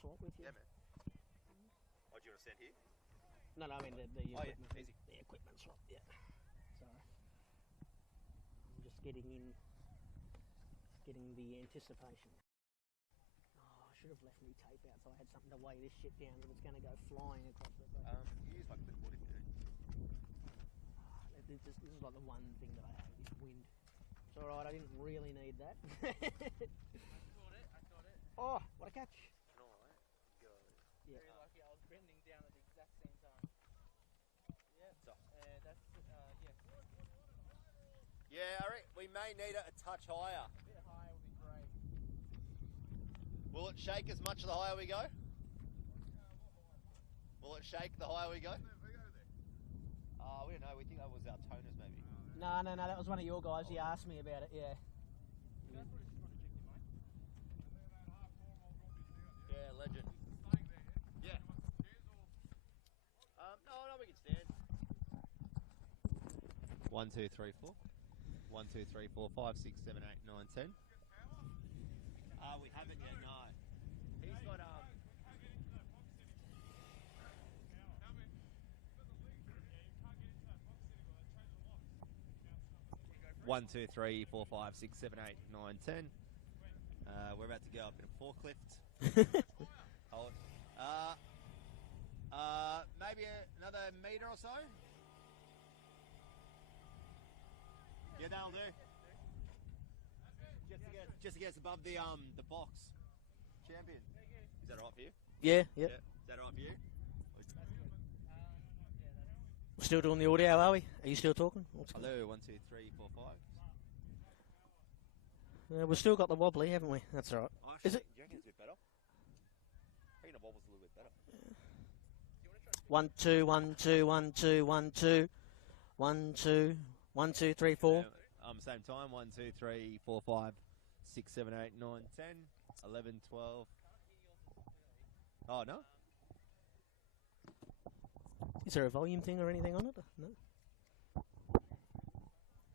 swap with you? Yeah, man. Oh, do you want to stand here? No, I mean the Oh, yeah, equipment, easy. the equipment swap. Yeah. So I'm just getting the anticipation. Oh, I should have left me tape out so I had something to weigh this shit down, but it's going to go flying across the. You use like clipboard if you do. This is like the one thing that I hate is wind. It's all right. I didn't really need that. I caught it. Oh, what a catch! No, right? Go. Yeah. Very lucky. I was bending down at the exact same time. Yeah. So. That's yeah. Yeah, I reckon we may need it a touch higher. A bit higher would be great. Will it shake as much the higher we go? Will it shake the higher we go? We don't know. We think that was Altona's maybe. No, that was one of your guys. He asked me about it. Yeah. You guys would have just want to check your mic? Yeah, legend. Yeah. No, we can stand. 1, 2, 3, 4. 1, 2, 3, 4, 5, 6, 7, 8, 9, 10. We haven't yet, no. He's got 1, 2, 3, 4, 5, 6, 7, 8, 9, 10. We're about to go up in a forklift. Hold. Maybe another metre or so. Yeah, that'll do. Just to get us above the box. Champion. Is that alright for you? Yeah. Is that alright for you? We're still doing the audio, are we? Are you still talking? Hello, 1, 2, 3, 4, 5. We've still got the wobbly, haven't we? That's all right. Actually, Is it? Do you reckon it's a bit better? I reckon the wobble's a little bit better. 1, 2, 1, 2, 1, 2, 1, 2, 1, 2, 1, 2, 3, 4. Same time. 1, 2, 3, 4, 5, 6, 7, 8, 9, 10, 11, 12. Oh, no? Is there a volume thing or anything on it? No.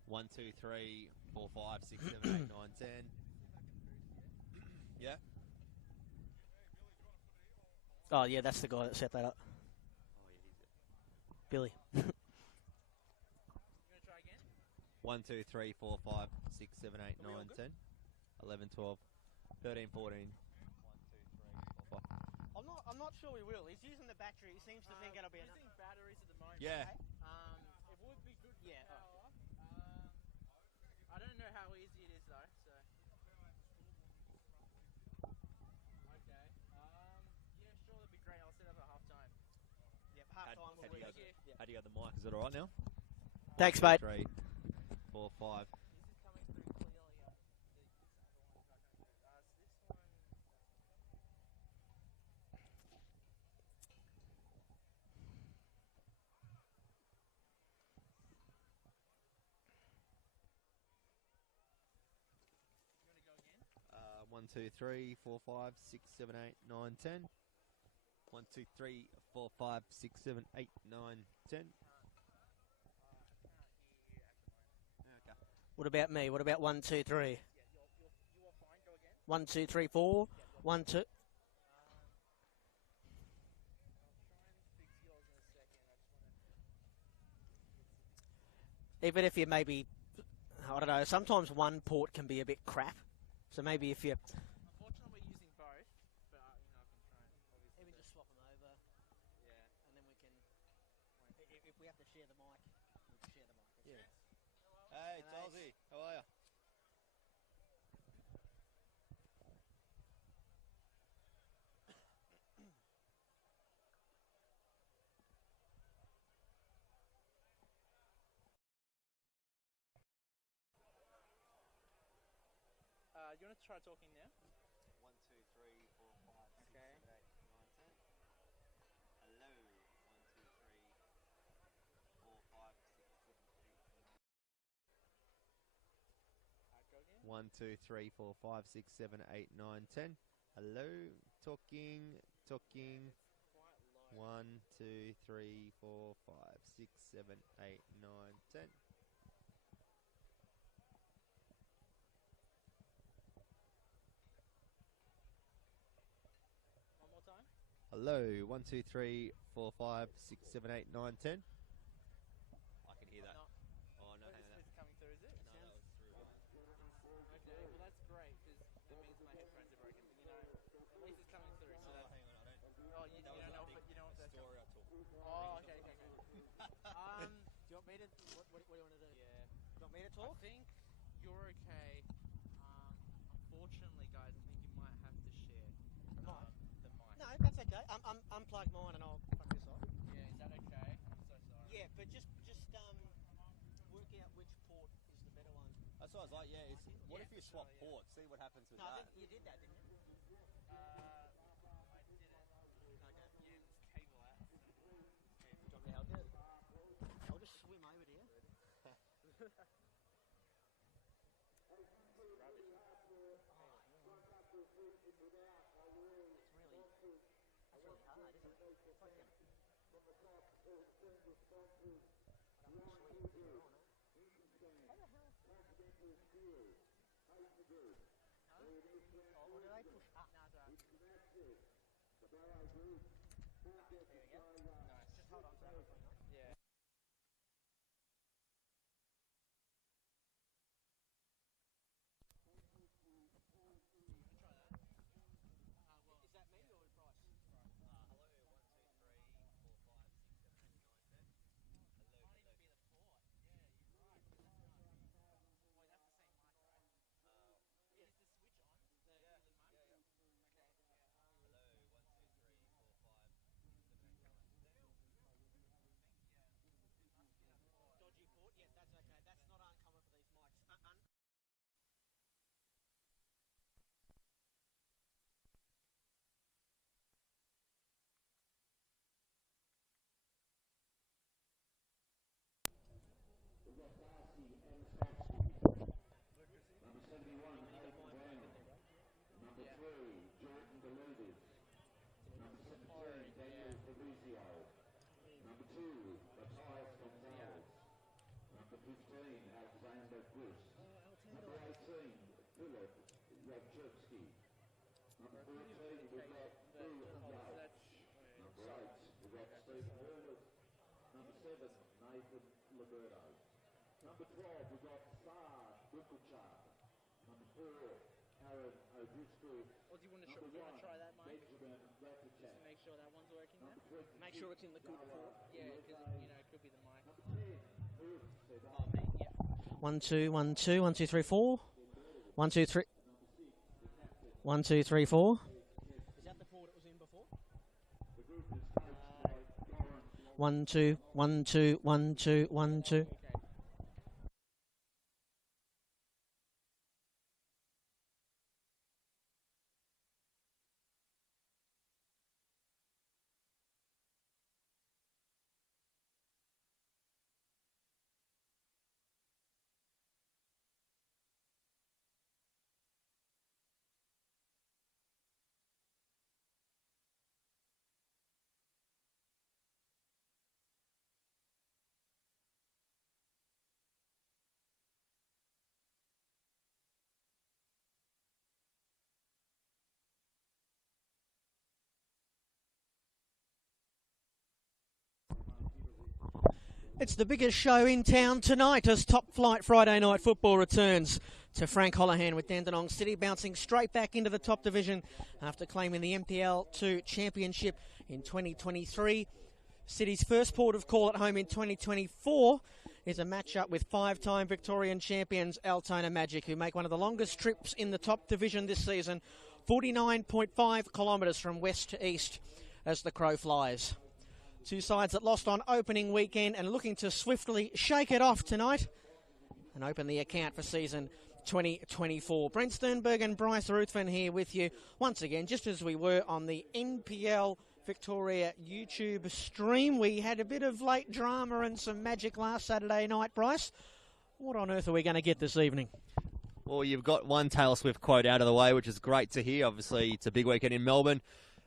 1, 2, 3, 4, 5, 6, 7, 8, 9, 10. Yeah. Oh, yeah, that's the guy that set that up. Oh, yeah, he's it. Billy. You want to try again? 1, 2, 3, 4, 5, 6, 7, 8, 9, 10, 11, 12, 13, 14. 1, 2, 3, 4, 5. I'm not sure we will. He's using the battery. He seems to think it'll be enough. Using batteries at the moment. Yeah. Okay. It would be good. Yeah. Power. I don't know how easy it is though. So. Okay. Yeah, sure, that'd be great. I'll set up at halftime. Yep, half-time will be. How do you go the mic? Is it alright now? Thanks, mate. 3, 4, 5. This is coming through clearly. Uh, 1, 2, 3, 4, 5, 6, 7, 8, 9, 10. 1, 2, 3, 4, 5, 6, 7, 8, 9, 10. Okay. What about me? What about 1, 2, 3? You are fine. Go again. 1, 2, 3, 4. 1, 2. I'll try and fix yours in a second. Even if you maybe, I don't know, sometimes one port can be a bit crap. So maybe if you... Unfortunately, we're using both, but I can try and obviously. Maybe just swap them over. Yeah. And then we can... If we have to share the mic, we can share the mic. Yeah. Hey, Charlesy, how are you? You want to try talking now? 1, 2, 3, 4, 5, 6, Okay. 7, 8, 9, 10. Hello. 1, 2, 3, 4, 5, 6, 7, 8, 9. Go again. 1, 2, 3, 4, 5, 6, 7, 8, 9, 10. Hello. Talking. Quite low. 1, 2, 3, 4, 5, 6, 7, 8, 9, 10. One more Hello, 1, 2, 3, 4, 5, 6, 7, 8, 9, 10. I can hear that. Oh, no, hang on. It's coming through, is it? No, that was through. Okay, well that's great because that means my headphones are broken. But at least it's coming through. So Oh, hang on, I don't. oh, you don't know, but you know what that's Story I took. Oh, okay. Do you want me to? What do you want to do? Yeah. Do you want me to I talk? think you're okay. Unfortunately, guys, I think you might have to share The mic? the mic. No, that's okay. I'm unplug mine and I'll fuck this off. Yeah, is that okay? I'm so sorry. Yeah, but just work out which port is the better one. That's what I was like, yeah. What if you swap yeah. ports? See what happens with No, I that. think you did that, didn't you? I didn't. Okay. You didn't cable out. Do you want me to help you? I'll just swim over to you. That's really hard, isn't it? It's like I don't want to swim here, on it. How the hell? Oh, well, did they push up? No, it's alright. There we go. Nice. Just hold on to that one for a minute. Yeah. Is that me or Bryce? Hello, 1, 2, 3, 4, 5, 6, 7, 8, 9, 10. Hello, Might even be the port. Yeah, you're right. Wait, that's the same mic, right? Is the switch on? The mic? yeah. Okay. Hello, 1, 2, 3, 4, 5, 6, 7, 8, 9, 10. Dodgy port? Yeah, that's okay. That's not uncommon for these mics. Or do you want to try that mic? Just to make sure that one's working now? Make sure it's in the good port. Yeah, because it could be the mic. Oh, me, yeah. 1, 2, 1, 2, 1, 2, 3, 4. 1, 2, 3. 1, 2, 3, 4. Is that the port it was in before? 1, 2, 1, 2, 1, 2, 1, 2. Okay. It's the biggest show in town tonight as Top Flight Friday Night Football returns to Frank Holohan with Dandenong City bouncing straight back into the top division after claiming the NPL2 Championship in 2023. City's first port of call at home in 2024 is a match-up with five-time Victorian champions Altona Magic, who make one of the longest trips in the top division this season, 49.5 kilometres from west to east as the crow flies. Two sides that lost on opening weekend and looking to swiftly shake it off tonight and open the account for season 2024. Brent Sternberg and Bryce Ruthven here with you once again, just as we were on the NPL Victoria YouTube stream. We had a bit of late drama and some magic last Saturday night, Bryce. What on earth are we going to get this evening? Well, you've got one Taylor Swift quote out of the way, which is great to hear. Obviously, it's a big weekend in Melbourne.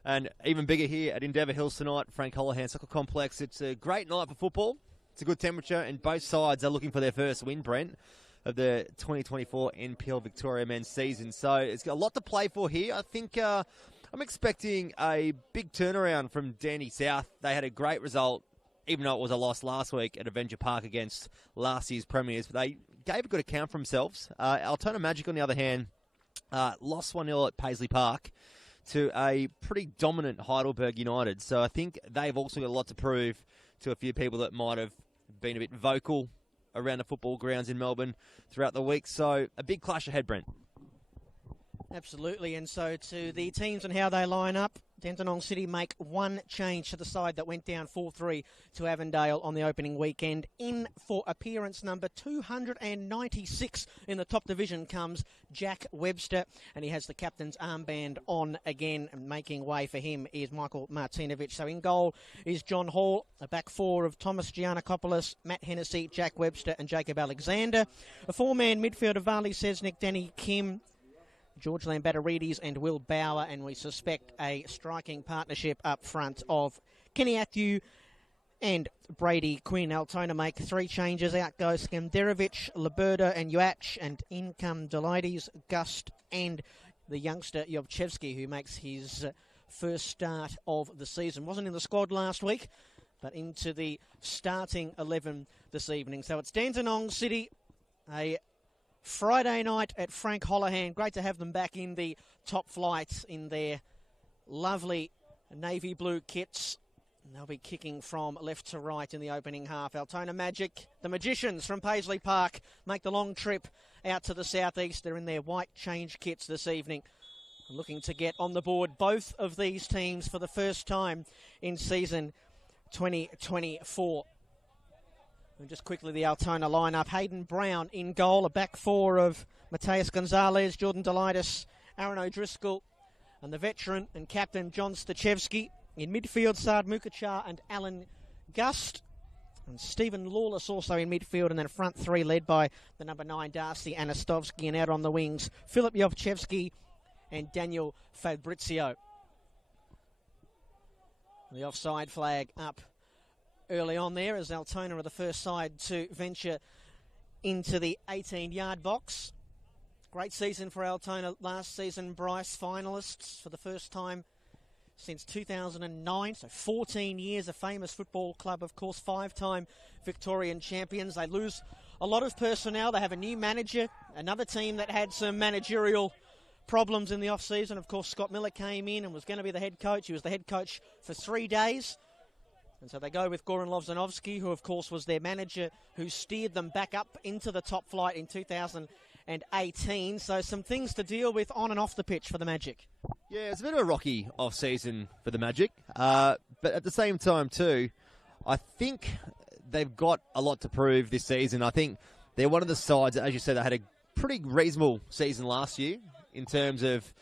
And even bigger here at Endeavour Hills tonight, Frank Holohan Soccer Complex. It's a great night for football. It's a good temperature, and both sides are looking for their first win, Brent, of the 2024 NPL Victoria men's season. So it's got a lot to play for here. I think I'm expecting a big turnaround from Dandy South. They had a great result, even though it was a loss last week at Avenger Park against last year's premiers. But they gave a good account for themselves. Altona Magic, on the other hand, lost 1-0 at Paisley Park to a pretty dominant Heidelberg United. So I think they've also got a lot to prove to a few people that might have been a bit vocal around the football grounds in Melbourne throughout the week. So a big clash ahead, Brent. Absolutely, and so to the teams and how they line up, Dandenong City make one change to the side that went down 4-3 to Avondale on the opening weekend. In for appearance number 296 in the top division comes Jack Webster, and he has the captain's armband on again, and making way for him is Michael Martinovic. So in goal is John Hall, a back four of Thomas Giannakopoulos, Matt Hennessy, Jack Webster and Jacob Alexander. A four-man midfield of Varley Sesnick, Danny Kim, George Lambatarides and Will Bauer, and we suspect a striking partnership up front of Kenny Atthew and Brady Quinn. Altona make three changes. Out goes Skanderovic, Laberda and Uach, and in come Delides, Gust and the youngster Jovchevsky, who makes his first start of the season. Wasn't in the squad last week, but into the starting 11 this evening. So it's Dandenong City, a Friday night at Frank Holohan. Great to have them back in the top flight in their lovely navy blue kits. And they'll be kicking from left to right in the opening half. Altona Magic, the Magicians from Paisley Park, make the long trip out to the southeast. They're in their white change kits this evening, looking to get on the board both of these teams for the first time in season 2024. And just quickly, the Altona lineup. Hayden Brown in goal, a back four of Mateus Gonzalez, Jordan Delitis, Aaron O'Driscoll, and the veteran and captain John Stachevsky. In midfield, Saad Mukachar and Alan Gust. And Stephen Lawless also in midfield, and then front three led by the number 9, Darcy Anastovsky, and out on the wings, Philip Jovchevsky and Daniel Fabrizio. The offside flag up early on there as Altona are the first side to venture into the 18-yard box. Great season for Altona last season, Bryce, finalists for the first time since 2009, so 14 years, a famous football club, of course, 5-time Victorian champions. They lose a lot of personnel. They have a new manager, another team that had some managerial problems in the off-season. Of course, Scott Miller came in and was going to be the head coach. He was the head coach for 3 days. And so they go with Goran Lovzanovsky, who, of course, was their manager, who steered them back up into the top flight in 2018. So some things to deal with on and off the pitch for the Magic. Yeah, it's a bit of a rocky off-season for the Magic. But at the same time, too, I think they've got a lot to prove this season. I think they're one of the sides, as you said, that had a pretty reasonable season last year in terms of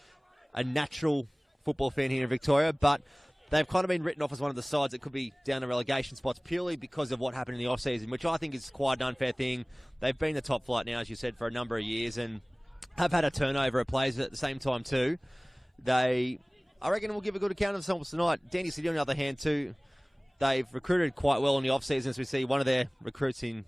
a natural football fan here in Victoria, but they've kind of been written off as one of the sides that could be down the relegation spots purely because of what happened in the off-season, which I think is quite an unfair thing. They've been the top flight now, as you said, for a number of years and have had a turnover of players, but at the same time too, I reckon, will give a good account of themselves tonight. Dandy City, on the other hand, too, they've recruited quite well in the off-season, as we see one of their recruits in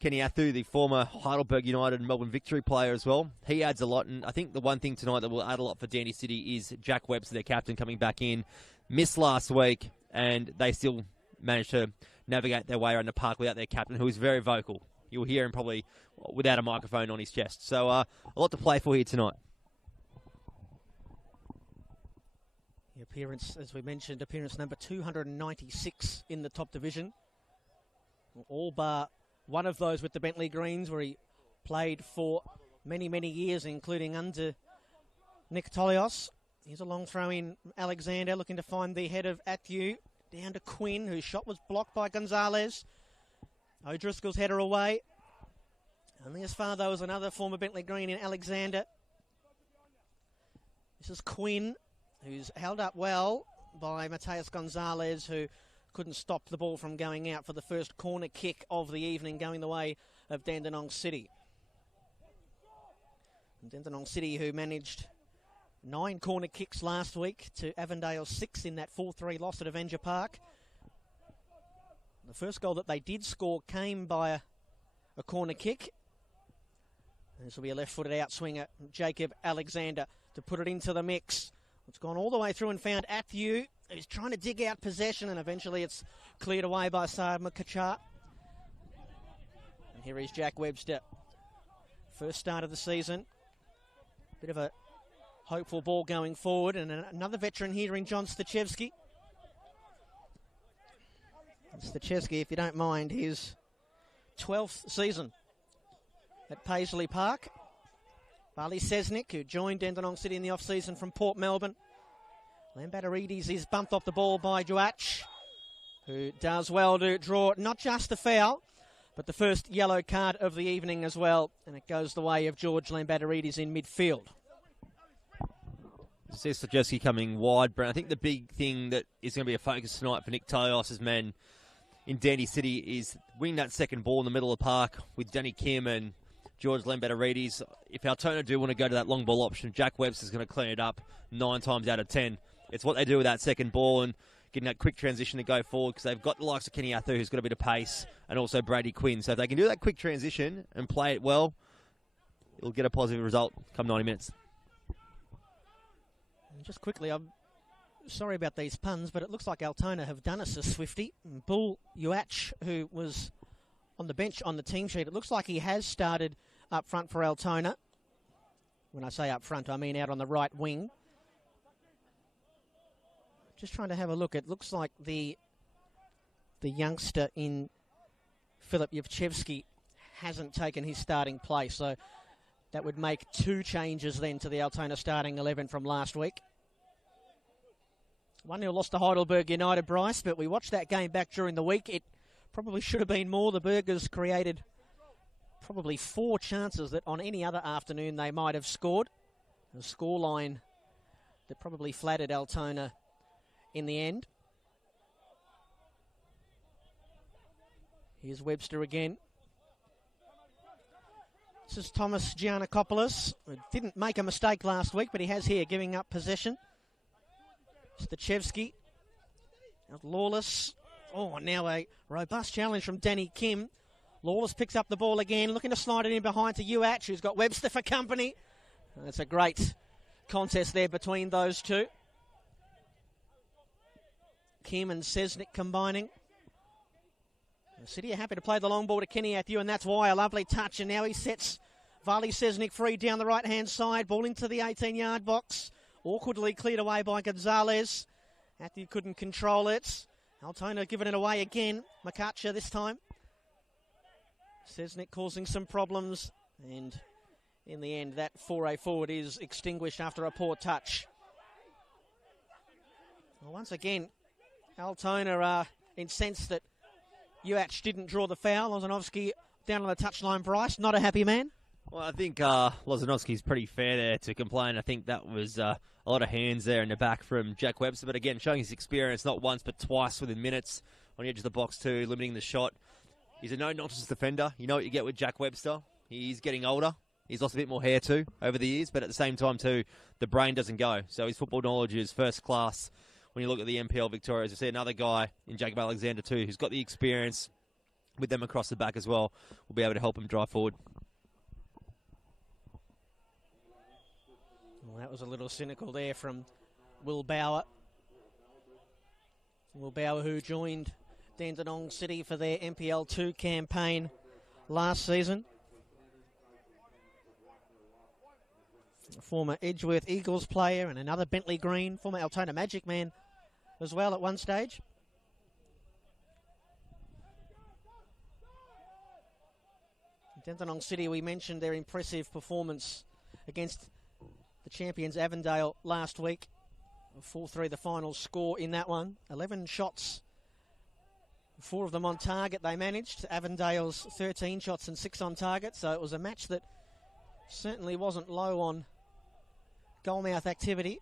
Kenny Athu, the former Heidelberg United and Melbourne Victory player as well. He adds a lot, and I think the one thing tonight that will add a lot for Dandy City is Jack Webster, their captain, coming back in. Missed last week, and they still managed to navigate their way around the park without their captain, who is very vocal. You'll hear him probably without a microphone on his chest. So a lot to play for here tonight. The appearance, as we mentioned, appearance number 296 in the top division. All bar one of those with the Bentley Greens, where he played for many, many years, including under Nick Tolios. Here's a long throw in. Alexander looking to find the head of Atthew. Down to Quinn, whose shot was blocked by Gonzalez. O'Driscoll's header away. Only as far, though, as another former Bentley Green in Alexander. This is Quinn, who's held up well by Mateus Gonzalez, who couldn't stop the ball from going out for the first corner kick of the evening, going the way of Dandenong City. And Dandenong City, who managed 9 corner kicks last week to Avondale 6 in that 4-3 loss at Avenger Park. The first goal that they did score came by a corner kick. And this will be a left-footed outswinger, Jacob Alexander, to put it into the mix. It's gone all the way through and found Atthew, who's trying to dig out possession, and eventually it's cleared away by Saad Makachar. And here is Jack Webster. First start of the season. Bit of a hopeful ball going forward, and another veteran here in John Stachevski. Stachevski, if you don't mind, his 12th season at Paisley Park. Bali Sesnick, who joined Dandenong City in the off-season from Port Melbourne. Lambatoridis is bumped off the ball by Duach, who does well to draw not just a foul, but the first yellow card of the evening as well. And it goes the way of George Lambatoridis in midfield. Stachevski coming wide, Brent. I think the big thing that is going to be a focus tonight for Nick Talios' men in Dandy City is winning that second ball in the middle of the park with Danny Kim and George Lambatoridis. If Altona do want to go to that long ball option, Jack Webster's going to clean it up 9 times out of 10. It's what they do with that second ball and getting that quick transition to go forward, because they've got the likes of Kenny Athu, who's got a bit of pace, and also Brady Quinn. So if they can do that quick transition and play it well, it'll get a positive result come 90 minutes. Just quickly, I'm sorry about these puns, but it looks like Altona have done us a Swifty. Bull Uach, who was on the bench on the team sheet, it looks like he has started up front for Altona. When I say up front, I mean out on the right wing. Just trying to have a look. It looks like the youngster in Filip Yevchevsky hasn't taken his starting place, so that would make 2 changes then to the Altona starting 11 from last week. 1-0 lost to Heidelberg United, Bryce, but we watched that game back during the week. It probably should have been more. The Burgers created probably 4 chances that on any other afternoon they might have scored. A scoreline that probably flattered Altona in the end. Here's Webster again. This is Thomas Giannakopoulos, who didn't make a mistake last week, but he has here, giving up possession. Stachevski. Lawless. Oh, now a robust challenge from Danny Kim. Lawless picks up the ball again, looking to slide it in behind to Uach, who's got Webster for company. That's a great contest there between those two. Kim and Sesnick combining. City are happy to play the long ball to Kenny Atthew, and that's why a lovely touch. And now he sets Vali Sesnick free down the right-hand side. Ball into the 18-yard box. Awkwardly cleared away by Gonzalez. Atthew couldn't control it. Altona giving it away again. Makacha this time. Sesnick causing some problems. And in the end, that foray forward is extinguished after a poor touch. Well, once again, Altona are incensed that Uach didn't draw the foul. Lozanovsky down on the touchline. Bryce, not a happy man. Well, I think Lozanovsky's pretty fair there to complain. I think that was a lot of hands there in the back from Jack Webster. But again, showing his experience not once but twice within minutes on the edge of the box too, limiting the shot. He's a no-nonsense defender. You know what you get with Jack Webster. He's getting older. He's lost a bit more hair too over the years. But at the same time too, the brain doesn't go. So his football knowledge is first class. When you look at the NPL Victoria, as you see another guy in Jacob Alexander too, who's got the experience with them across the back as well, will be able to help him drive forward. Well, that was a little cynical there from Will Bauer. Will Bauer, who joined Dandenong City for their NPL 2 campaign last season. A former Edgeworth Eagles player and another Bentley Green, former Altona Magic man as well at one stage. Dandenong City, we mentioned their impressive performance against the champions Avondale last week. 4-3 the final score in that one. 11 shots, 4 of them on target they managed. Avondale's 13 shots and 6 on target. So it was a match that certainly wasn't low on goalmouth activity.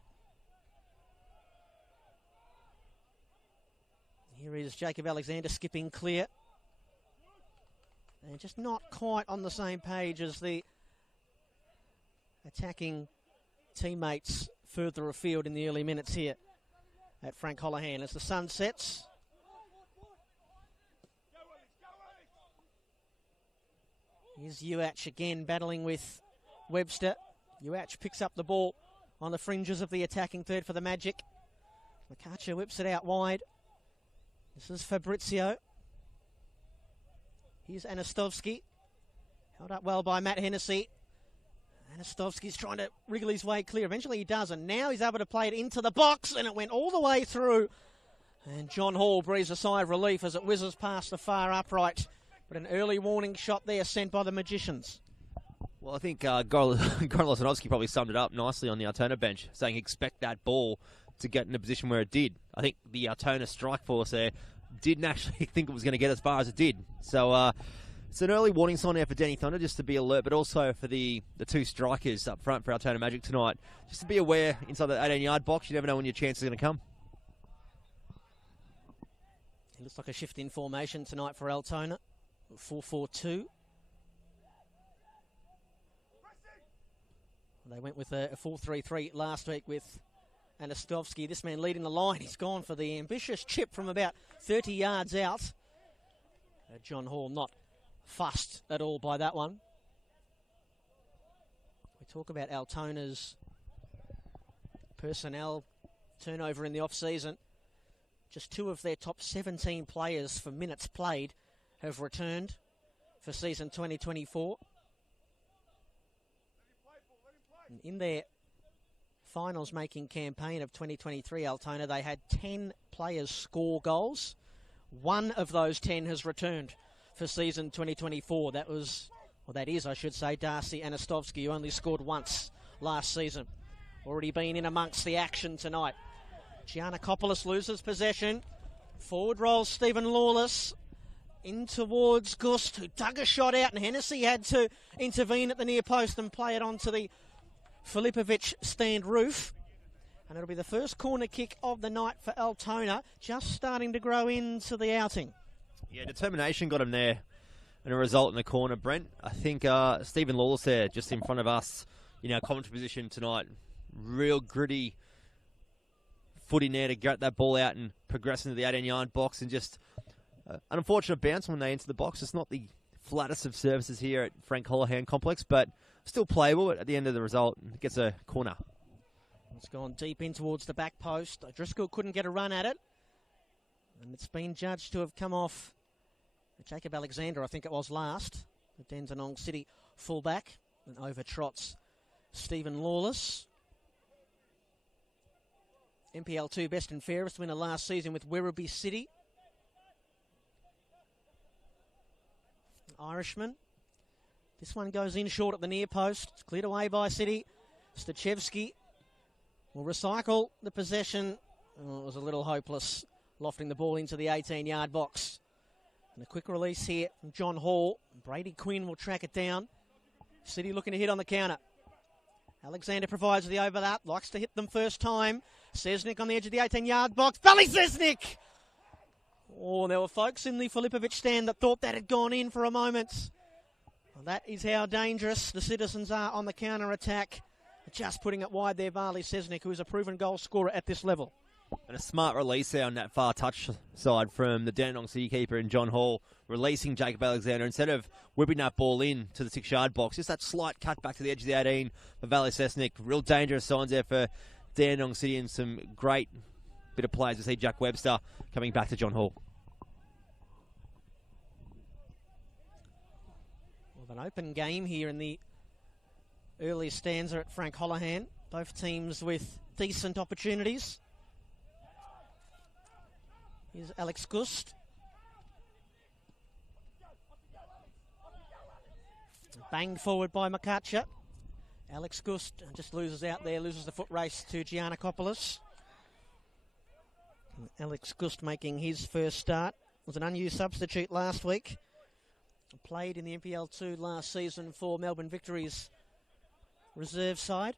Here is Jacob Alexander skipping clear. And just not quite on the same page as the attacking teammates further afield in the early minutes here at Frank Holohan as the sun sets. Here's Uach again battling with Webster. Uach picks up the ball on the fringes of the attacking third for the Magic. McArcher whips it out wide. This is Fabrizio. Here's Anastovsky. Held up well by Matt Hennessy. Anastovsky's trying to wriggle his way clear. Eventually he does, and now he's able to play it into the box, and it went all the way through. And John Hall breathes a sigh of relief as it whizzes past the far upright. But an early warning shot there sent by the Magicians. Well, I think Goran Losinovsky probably summed it up nicely on the Altona bench, saying expect that ball to get in a position where it did. I think the Altona strike force there didn't actually think it was going to get as far as it did. So it's an early warning sign there for Denny Thunder, just to be alert, but also for the two strikers up front for Altona Magic tonight, just to be aware inside the 18-yard box. You never know when your chance is going to come. It looks like a shift in formation tonight for Altona. 4-4-2. They went with a 4-3-3 last week with Anastovsky. This man leading the line. He's gone for the ambitious chip from about 30 yards out. John Hall not fussed at all by that one. We talk about Altona's personnel turnover in the off-season. Just 2 of their top 17 players for minutes played have returned for season 2024. And in their finals-making campaign of 2023, Altona, they had 10 players score goals. 1 of those 10 has returned for season 2024. That is, I should say, Darcy Anastovsky, who only scored once last season. Already been in amongst the action tonight. Giannakopoulos loses possession. Forward rolls Stephen Lawless in towards Gust, who dug a shot out, and Hennessy had to intervene at the near post and play it onto the Filipovic stand roof. And it'll be the first corner kick of the night for Altona, just starting to grow into the outing. Yeah, determination got him there, and a result in the corner. Brent, I think Stephen Lawless there, just in front of us in our commentary position tonight. Real gritty foot in there to get that ball out and progress into the 18-yard box, and just an unfortunate bounce when they enter the box. It's not the flattest of services here at Frank Holohan Complex, but still playable at the end of the result. It gets a corner. It's gone deep in towards the back post. Driscoll couldn't get a run at it, and it's been judged to have come off Jacob Alexander, I think it was last, the Dandenong City fullback, and over trots Stephen Lawless. NPL2 best and fairest winner last season with Werribee City. Irishman. This one goes in short at the near post. It's cleared away by City. Stachevski will recycle the possession. Oh, it was a little hopeless, lofting the ball into the 18-yard box. And a quick release here from John Hall. Brady Quinn will track it down. City looking to hit on the counter. Alexander provides the overlap, likes to hit them first time. Sesnik on the edge of the 18-yard box. Valley Sesnik! Oh, there were folks in the Filipovic stand that thought that had gone in for a moment. Well, that is how dangerous the Citizens are on the counter-attack. Just putting it wide there, Valley Sesnik, who is a proven goal scorer at this level. And a smart release there on that far touch side from the Dandenong City keeper and John Hall, releasing Jacob Alexander instead of whipping that ball in to the 6-yard box. Just that slight cut back to the edge of the 18 for Valley Sesnik. Real dangerous signs there for Dandenong City, and some great bit of plays. We see Jack Webster coming back to John Hall. Well, an open game here in the early stanza at Frank Holohan. Both teams with decent opportunities. Here's Alex Gust. Banged forward by McArcher. Alex Gust just loses out there, loses the foot race to Giannakopoulos. Alex Gust making his first start. Was an unused substitute last week. Played in the NPL2 last season for Melbourne Victory's reserve side.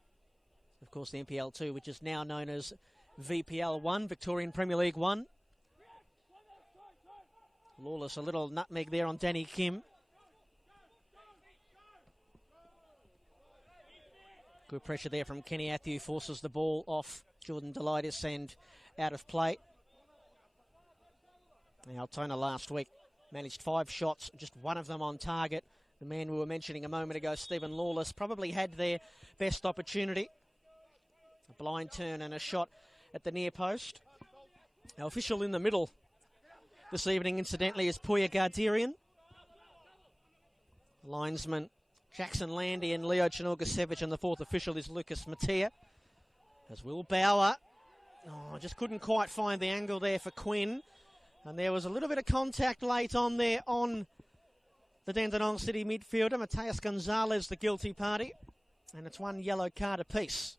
Of course, the NPL2, which is now known as VPL1, Victorian Premier League 1. Lawless, a little nutmeg there on Danny Kim. Good pressure there from Kenny Atthew, forces the ball off Jordan Delitis and out of play. Altona last week managed 5 shots, just one of them on target. The man we were mentioning a moment ago, Stephen Lawless, probably had their best opportunity. A blind turn and a shot at the near post. Our official in the middle this evening, incidentally, is Puya Garderian. Linesman Jackson Landy and Leo Chinoga-Sevic, and the fourth official is Lucas Matia. As Will Bauer, just couldn't quite find the angle there for Quinn. And there was a little bit of contact late on there on the Dandenong City midfielder, Mateus Gonzalez, the guilty party. And it's one yellow card apiece.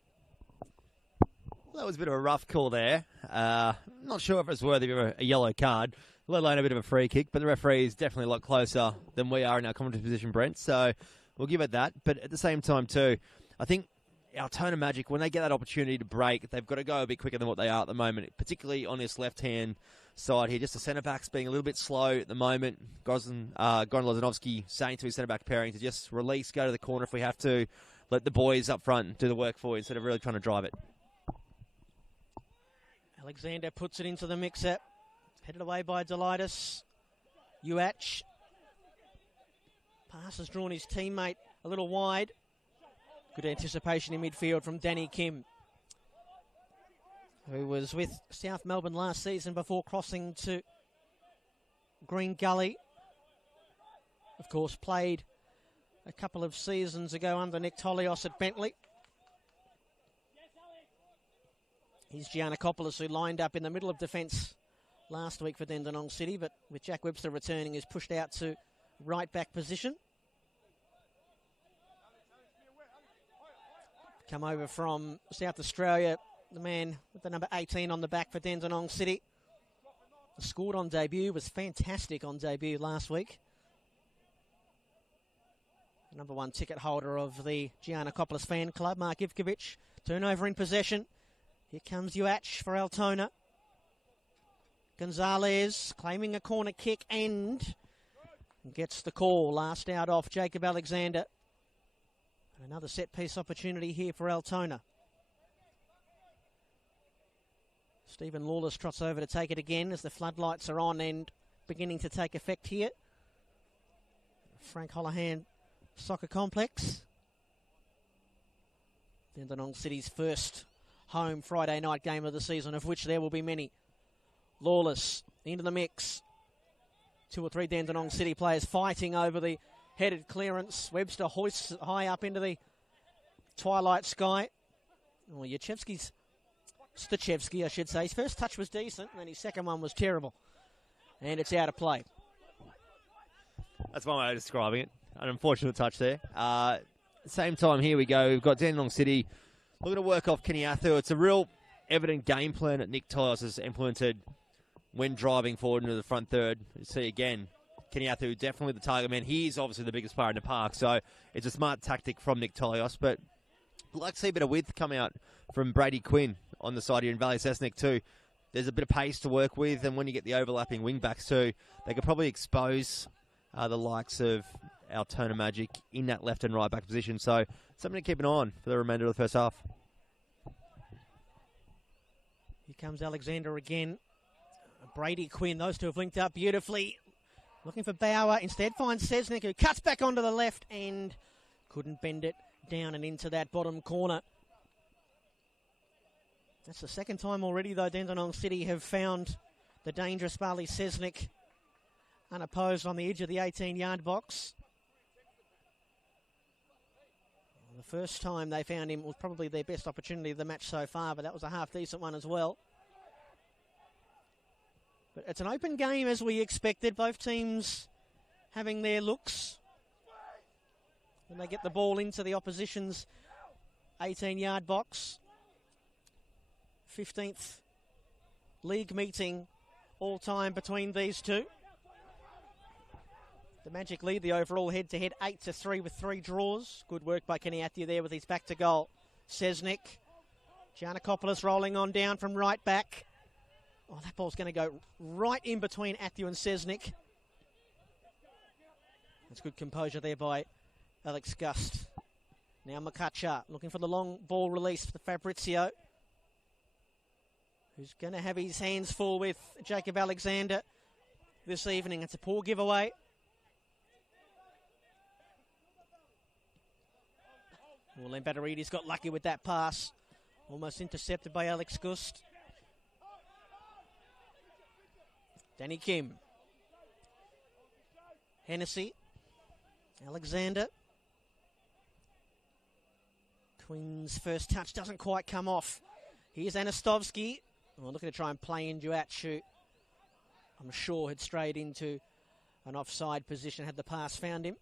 Well, that was a bit of a rough call there. Not sure if it's worthy of a yellow card, let alone a bit of a free kick, but the referee is definitely a lot closer than we are in our commentary position, Brent, so we'll give it that. But at the same time, too, I think Altona Magic, when they get that opportunity to break, they've got to go a bit quicker than what they are at the moment, particularly on this left-hand side here. Just the centre-backs being a little bit slow at the moment. Goran Lozanovsky saying to his centre-back pairing to just release, go to the corner if we have to, let the boys up front do the work for you instead of really trying to drive it. Alexander puts it into the mixer. Headed away by Delitus. Uach. Pass has drawn his teammate a little wide. Good anticipation in midfield from Danny Kim, who was with South Melbourne last season before crossing to Green Gully. Of course, played a couple of seasons ago under Nick Tolios at Bentley. Here's Giannakopoulos, who lined up in the middle of defence last week for Dandenong City, but with Jack Webster returning, is pushed out to right back position. Come over from South Australia, the man with the number 18 on the back for Dandenong City. Scored on debut, was fantastic on debut last week. Number one ticket holder of the Giannakopoulos fan club, Mark Ivkovic. Turnover in possession. Here comes Uach for Altona. Gonzalez claiming a corner kick and gets the call. Last out off Jacob Alexander. Another set-piece opportunity here for Altona. Stephen Lawless trots over to take it again as the floodlights are on and beginning to take effect here. Frank Holohan Soccer Complex. Dandenong City's first home Friday night game of the season, of which there will be many. Lawless into the mix. 2 or 3 Dandenong City players fighting over the headed clearance. Webster hoists high up into the twilight sky. Well, Stachevsky, I should say. His first touch was decent, and then his second one was terrible. And it's out of play. That's one way of describing it. An unfortunate touch there. Same time, here we go. We've got Dandenong City looking to work off Keniathu. It's a real evident game plan that Nick Tylos has implemented when driving forward into the front third. You see again, Keniathu definitely the target man. He is obviously the biggest player in the park, so it's a smart tactic from Nick Tylos. But I'd like to see a bit of width come out from Brady Quinn on the side here in Valley Cessnock too. There's a bit of pace to work with, and when you get the overlapping wing-backs too, they could probably expose the likes of Altona Magic in that left and right back position. So something to keep an eye on for the remainder of the first half. Here comes Alexander again. Brady Quinn, those two have linked up beautifully. Looking for Bauer, instead finds Cessnock, who cuts back onto the left and couldn't bend it down and into that bottom corner. That's the second time already, though, Dandenong City have found the dangerous Barley Cessnock unopposed on the edge of the 18-yard box. The first time they found him was probably their best opportunity of the match so far, but that was a half-decent one as well. But it's an open game as we expected, both teams having their looks. When they get the ball into the opposition's 18-yard box. 15th league meeting all time between these two. The Magic lead the overall head-to-head 8-3 with 3 draws. Good work by Kenny Athieu there with his back to goal. Cessnock. Giannakopoulos rolling on down from right back. Oh, that ball's going to go right in between Athieu and Cessnock. That's good composure there by Alex Gust. Now Makacha looking for the long ball release for Fabrizio, who's going to have his hands full with Jacob Alexander this evening. It's a poor giveaway. Well, Lambatarides got lucky with that pass Almost intercepted by Alex Gust. Danny Kim. Hennessy. Alexander. Quinn's first touch doesn't quite come off. Here's Anastovsky. Oh, looking to try and play in Duach, who I'm sure had strayed into an offside position had the pass found him.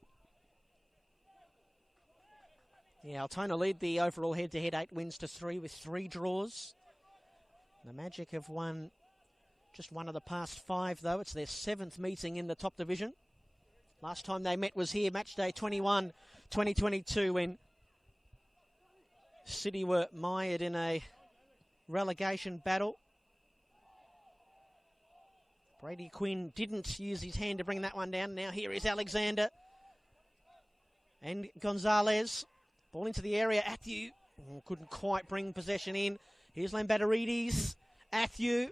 Yeah, Altona lead the overall head-to-head 8 wins to 3 with 3 draws. The Magic have won just one of the past 5, though. It's their 7th meeting in the top division. Last time they met was here, match day 21, 2022, when City were mired in a relegation battle. Brady Quinn didn't use his hand to bring that one down. Now here is Alexander and Gonzalez. Ball into the area. Athew couldn't quite bring possession in. Here's Lambatarides. Athew.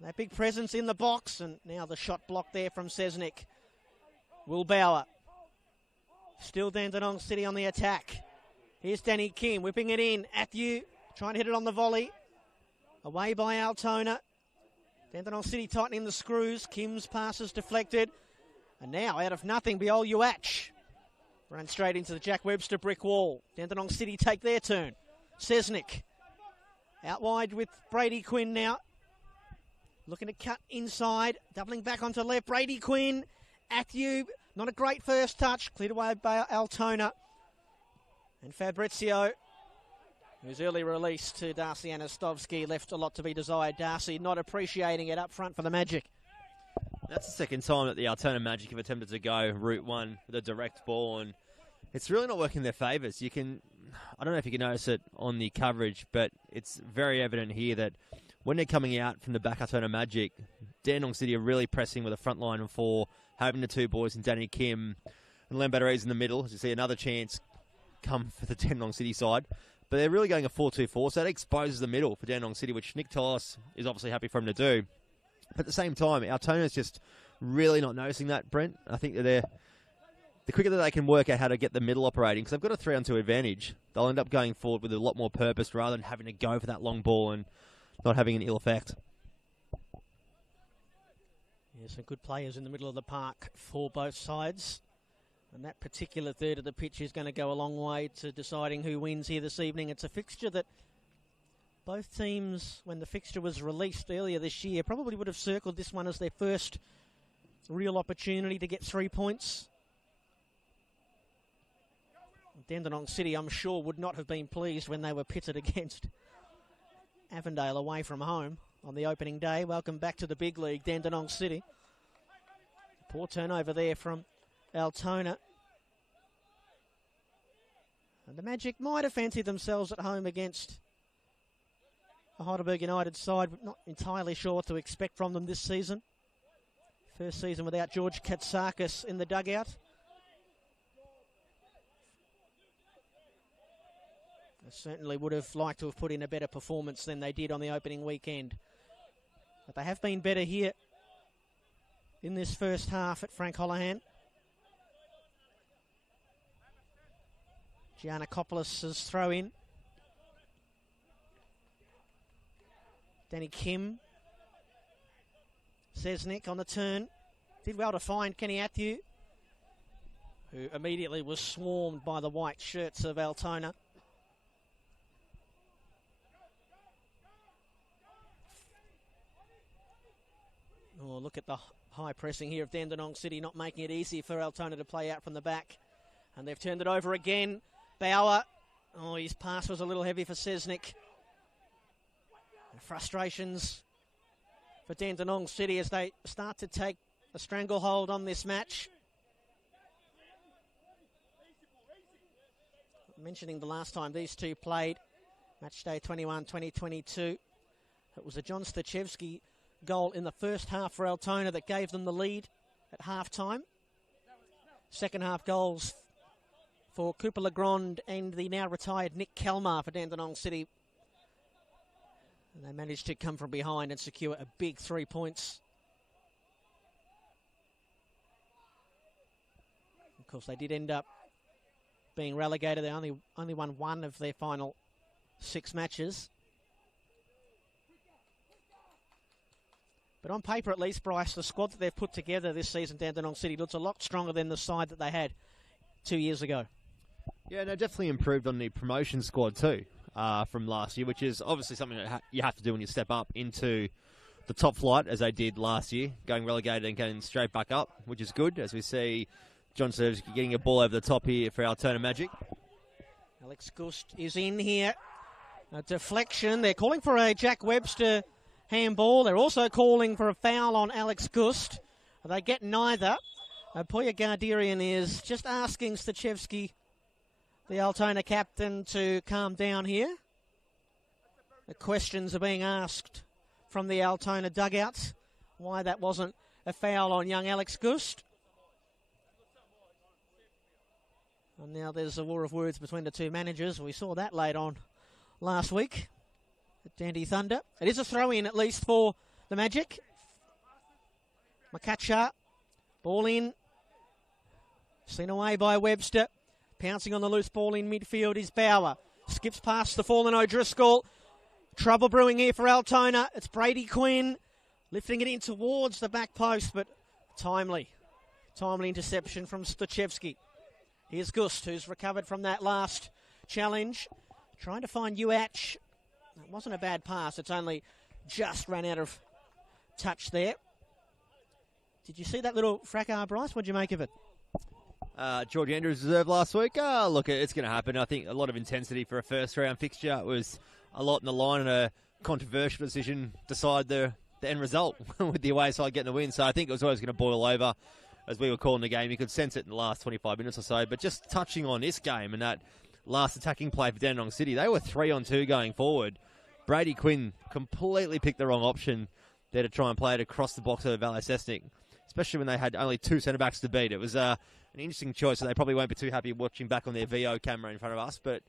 That big presence in the box. And now the shot blocked there from Sesnick. Will Bauer. Still Dandenong City on the attack. Here's Danny Kim whipping it in. Athew trying to hit it on the volley. Away by Altona. Dandenong City tightening the screws. Kim's pass is deflected. And now out of nothing, Beol Uach. Run straight into the Jack Webster brick wall. Dandenong City take their turn. Sesnick out wide with Brady Quinn now. Looking to cut inside. Doubling back onto left. Brady Quinn. Athew. Not a great first touch. Cleared away by Altona. And Fabrizio, whose early release to Darcy Anastovsky left a lot to be desired. Darcy not appreciating it up front for the Magic. That's the second time that the Altona Magic have attempted to go route one with a direct ball, and it's really not working in their favours. I don't know if you can notice it on the coverage, but it's very evident here that when they're coming out from the back Altona Magic, Dandenong City are really pressing with a front line of 4, having the 2 boys in Danny Kim and Lambatarides in the middle. As you see, another chance come for the Dandenong City side. But they're really going a 4-2-4, so that exposes the middle for Dandenong City, which Nick Tullis is obviously happy for him to do. But at the same time, Altona's just really not noticing that, Brent. I think that the quicker that they can work out how to get the middle operating, because they've got a 3-on-2 advantage, they'll end up going forward with a lot more purpose rather than having to go for that long ball and not having an ill effect. Yeah, some good players in the middle of the park for both sides. And that particular third of the pitch is going to go a long way to deciding who wins here this evening. It's a fixture that both teams, when the fixture was released earlier this year, probably would have circled this one as their first real opportunity to get 3 points. Dandenong City, I'm sure, would not have been pleased when they were pitted against Avondale away from home on the opening day. Welcome back to the big league, Dandenong City. Poor turnover there from Altona. And the Magic might have fancied themselves at home against a Heidelberg United side, but not entirely sure what to expect from them this season. First season without George Katsakis in the dugout. I certainly would have liked to have put in a better performance than they did on the opening weekend. But they have been better here in this first half at Frank Holohan. Giannakopoulos' throw in. Danny Kim. Sesnick on the turn. Did well to find Kenny Athew, who immediately was swarmed by the white shirts of Altona. Oh, look at the high pressing here of Dandenong City, not making it easy for Altona to play out from the back. And they've turned it over again. Bauer. Oh, his pass was a little heavy for Sesnick. Frustrations for Dandenong City as they start to take a stranglehold on this match. Mentioning the last time these two played, match day 21, 2022. It was a John Stachewski goal in the first half for Altona that gave them the lead at half-time. Second half goals for Cooper Legrand and the now retired Nick Kelmar for Dandenong City. And they managed to come from behind and secure a big 3 points. Of course, they did end up being relegated. They only won one of their final 6 matches. But on paper, at least, Bryce, the squad that they've put together this season, Dandenong City, looks a lot stronger than the side that they had 2 years ago. Yeah, no, definitely improved on the promotion squad too from last year, which is obviously something that you have to do when you step up into the top flight, as they did last year, going relegated and getting straight back up, which is good, as we see John Serves getting a ball over the top here for Altona Magic. Alex Gust is in here. A deflection. They're calling for a Jack Webster handball. They're also calling for a foul on Alex Gust. They get neither. Poya Garderian is just asking Stachevski, the Altona captain, to calm down here. The questions are being asked from the Altona dugouts why that wasn't a foul on young Alex Gust. And now there's a war of words between the two managers. We saw that late on last week at Dandy Thunder. It is a throw-in, at least, for the Magic. Makacha, ball in. Seen away by Webster. Pouncing on the loose ball in midfield is Bauer. Skips past the fallen O'Driscoll. Trouble brewing here for Altona. It's Brady Quinn lifting it in towards the back post, but timely interception from Stachevski. Here's Gust, who's recovered from that last challenge. Trying to find Uach. It wasn't a bad pass. It's only just ran out of touch there. Did you see that little fracas, Bryce? What did you make of it? George Andrews reserved last week. Look, it's going to happen. I think a lot of intensity for a first-round fixture. It was a lot in the line, and a controversial decision decide the end result with the away side getting the win. So I think it was always going to boil over as we were calling the game. You could sense it in the last 25 minutes or so. But just touching on this game and that last attacking play for Dandenong City, they were 3-on-2 going forward. Brady Quinn completely picked the wrong option there to try and play it across the box of Valle Cessnick, especially when they had only 2 centre-backs to beat. It was an interesting choice, and they probably won't be too happy watching back on their VO camera in front of us, but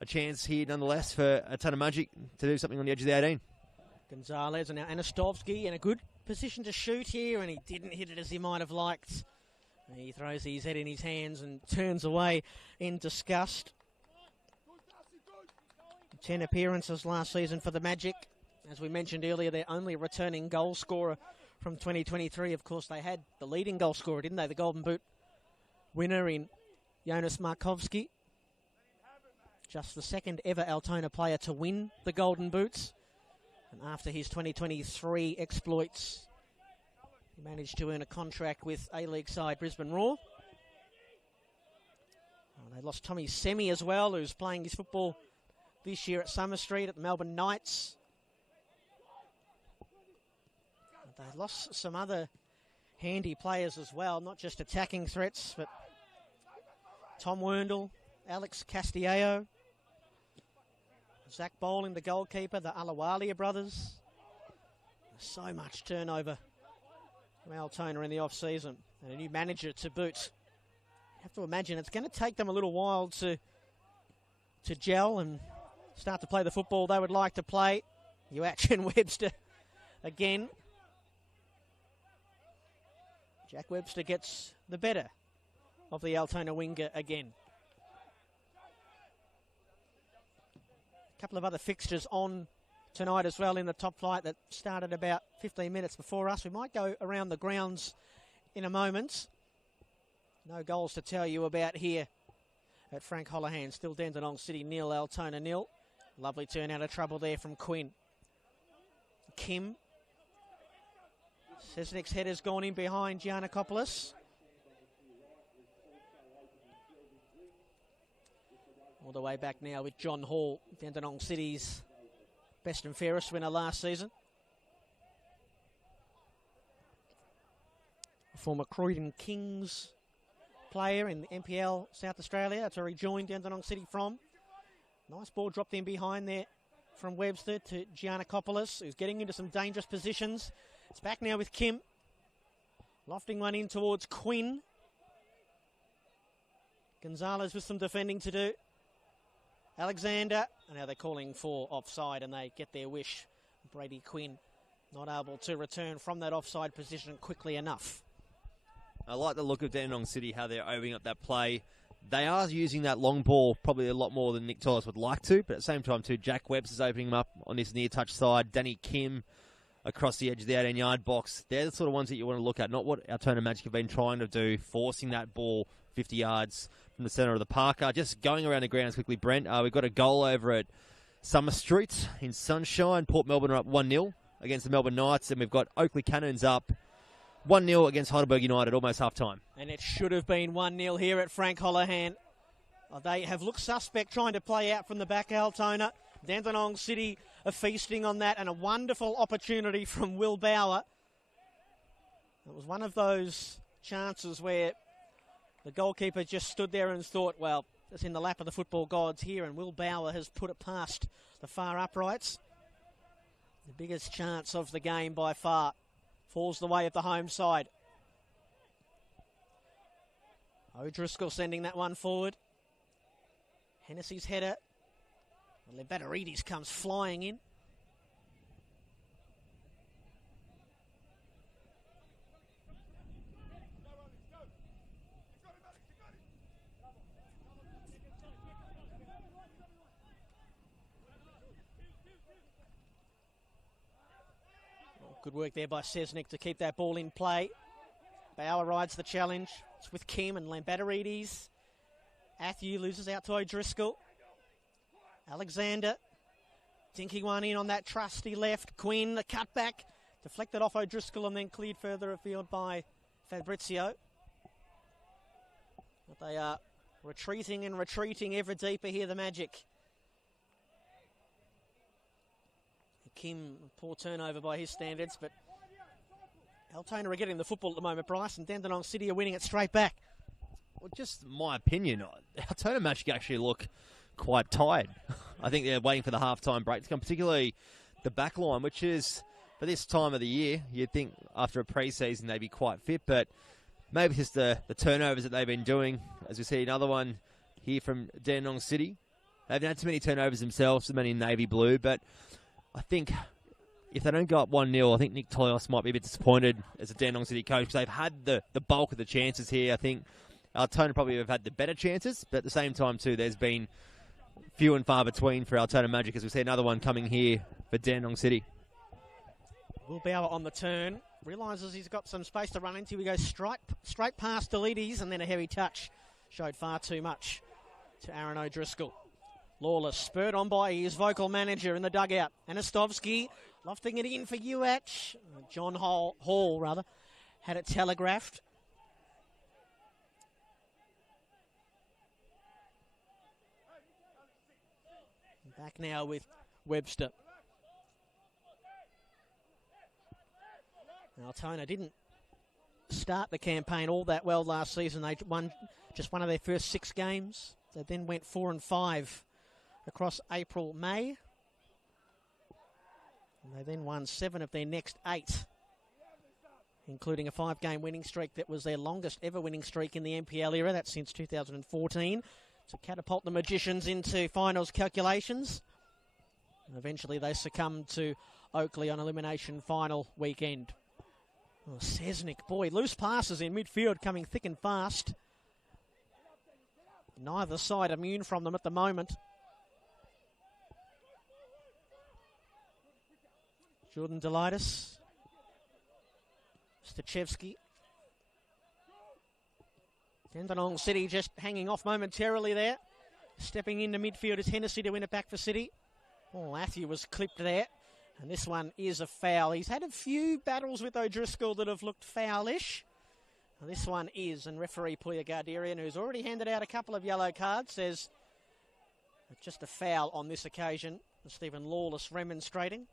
a chance here nonetheless for Altona Magic to do something on the edge of the 18. Gonzalez and now Anastovsky in a good position to shoot here, and he didn't hit it as he might have liked. He throws his head in his hands and turns away in disgust. 10 appearances last season for the Magic. As we mentioned earlier, their only returning goal scorer from 2023. Of course, they had the leading goal scorer, didn't they? The Golden Boot winner in Jonas Markovski. Just the second ever Altona player to win the Golden Boots. And after his 2023 exploits, he managed to earn a contract with A-League side Brisbane Roar. They lost Tommy Semi as well, who's playing his football this year at Summer Street at the Melbourne Knights. They lost some other handy players as well, not just attacking threats, but Tom Werndl, Alex Castillejo, Zach Bowling, the goalkeeper, the Alawalia brothers. So much turnover from Altona in the off-season, and a new manager to boot. You have to imagine it's going to take them a little while to gel and start to play the football they would like to play. Uach and Webster again. Jack Webster gets the better of the Altona winger again. A couple of other fixtures on tonight as well in the top flight that started about 15 minutes before us. We might go around the grounds in a moment. No goals to tell you about here at Frank Holohan. Still Dandenong City 0, Altona 0. Lovely turn out of trouble there from Quinn. Kim. Cessnick's head has gone in behind Giannakopoulos. All the way back now with John Hall, Dandenong City's best and fairest winner last season. A former Croydon Kings player in the NPL South Australia. That's where he joined Dandenong City from. Nice ball dropped in behind there from Webster to Giannakopoulos, who's getting into some dangerous positions. It's back now with Kim. Lofting one in towards Quinn. Gonzalez with some defending to do. Alexander, and now they're calling for offside, and they get their wish. Brady Quinn not able to return from that offside position quickly enough. I like the look of Dandenong City, how they're opening up that play. they are using that long ball probably a lot more than Nick Tolis would like to, but at the same time too, Jack Webster's opening them up on this near touch side. Danny Kim across the edge of the 18-yard box. They're the sort of ones that you want to look at, not what Altona Magic have been trying to do, forcing that ball 50 yards from the centre of the park. Just going around the grounds quickly, Brent. We've got a goal over at Summer Street in Sunshine. Port Melbourne are up 1-0 against the Melbourne Knights, and we've got Oakley Cannons up 1-0 against Heidelberg United, almost half-time. And it should have been 1-0 here at Frank Holohan. They have looked suspect trying to play out from the back, Altona. Dandenong City are feasting on that, and a wonderful opportunity from Will Bauer. It was one of those chances where the goalkeeper just stood there and thought, well, it's in the lap of the football gods here, and Will Bauer has put it past the far uprights. The biggest chance of the game by far. Falls the way of the home side. O'Driscoll sending that one forward. Hennessy's header. Lebataridis comes flying in. Good work there by Sesnick to keep that ball in play. Bauer rides the challenge. It's with Kim and Lambatarides. Atthew loses out to O'Driscoll. Alexander dinking one in on that trusty left. Quinn, the cutback, deflected off O'Driscoll and then cleared further afield by Fabrizio. But they are retreating and retreating ever deeper here, the Magic. Kim, poor turnover by his standards, but Altona are getting the football at the moment, Bryce, and Dandenong City are winning it straight back. Well, just my opinion, Altona Magic actually look quite tired. I think they're waiting for the half-time break to come, particularly the back line, which is, for this time of the year, you'd think after a pre-season they'd be quite fit, but maybe just the turnovers that they've been doing. As we see another one here from Dandenong City. They haven't had too many turnovers themselves, so many in navy blue, but I think if they don't go up 1-0, I think Nick Tolis might be a bit disappointed as a Dandenong City coach, because they've had the bulk of the chances here. I think Altona probably have had the better chances, but at the same time too, there's been few and far between for Altona Magic, as we see another one coming here for Dandenong City. Will Bauer on the turn, realises he's got some space to run into. He goes straight past Delides, and then a heavy touch. Showed far too much to Aaron O'Driscoll. Lawless, spurred on by his vocal manager in the dugout. Anastovsky lofting it in for UH. John Hall, had it telegraphed. Back now with Webster. Altona didn't start the campaign all that well last season. They won just one of their first 6 games. They then went 4-5 across April, May. And they then won 7 of their next 8, including a 5-game winning streak that was their longest ever winning streak in the NPL era. That's since 2014. To catapult the Magicians into finals calculations. And eventually they succumbed to Oakley on elimination final weekend. Oh, Sesnick, boy, loose passes in midfield coming thick and fast. Neither side immune from them at the moment. Jordan Delitis. Stachevsky. Dandenong City just hanging off momentarily there. Stepping into midfield is Hennessy to win it back for City. Oh, Atthew was clipped there. And this one is a foul. He's had a few battles with O'Driscoll that have looked foul-ish. And this one is. And referee Puya Garderian, who's already handed out a couple of yellow cards, says it's just a foul on this occasion. And Stephen Lawless remonstrating.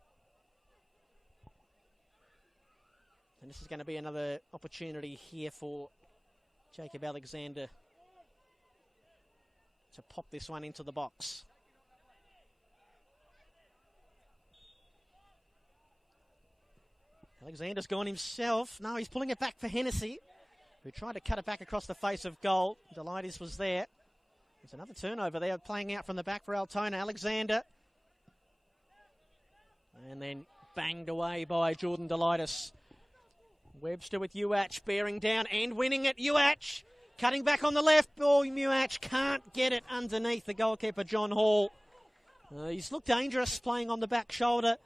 And this is going to be another opportunity here for Jacob Alexander to pop this one into the box. Alexander's gone himself. No, he's pulling it back for Hennessy, who tried to cut it back across the face of goal. Delitis was there. There's another turnover there, playing out from the back for Altona. Alexander. And then banged away by Jordan Delitis. Webster with UH bearing down and winning it. UH Cutting back on the left, ball, Muach can't get it underneath the goalkeeper, John Hall. He's looked dangerous playing on the back shoulder,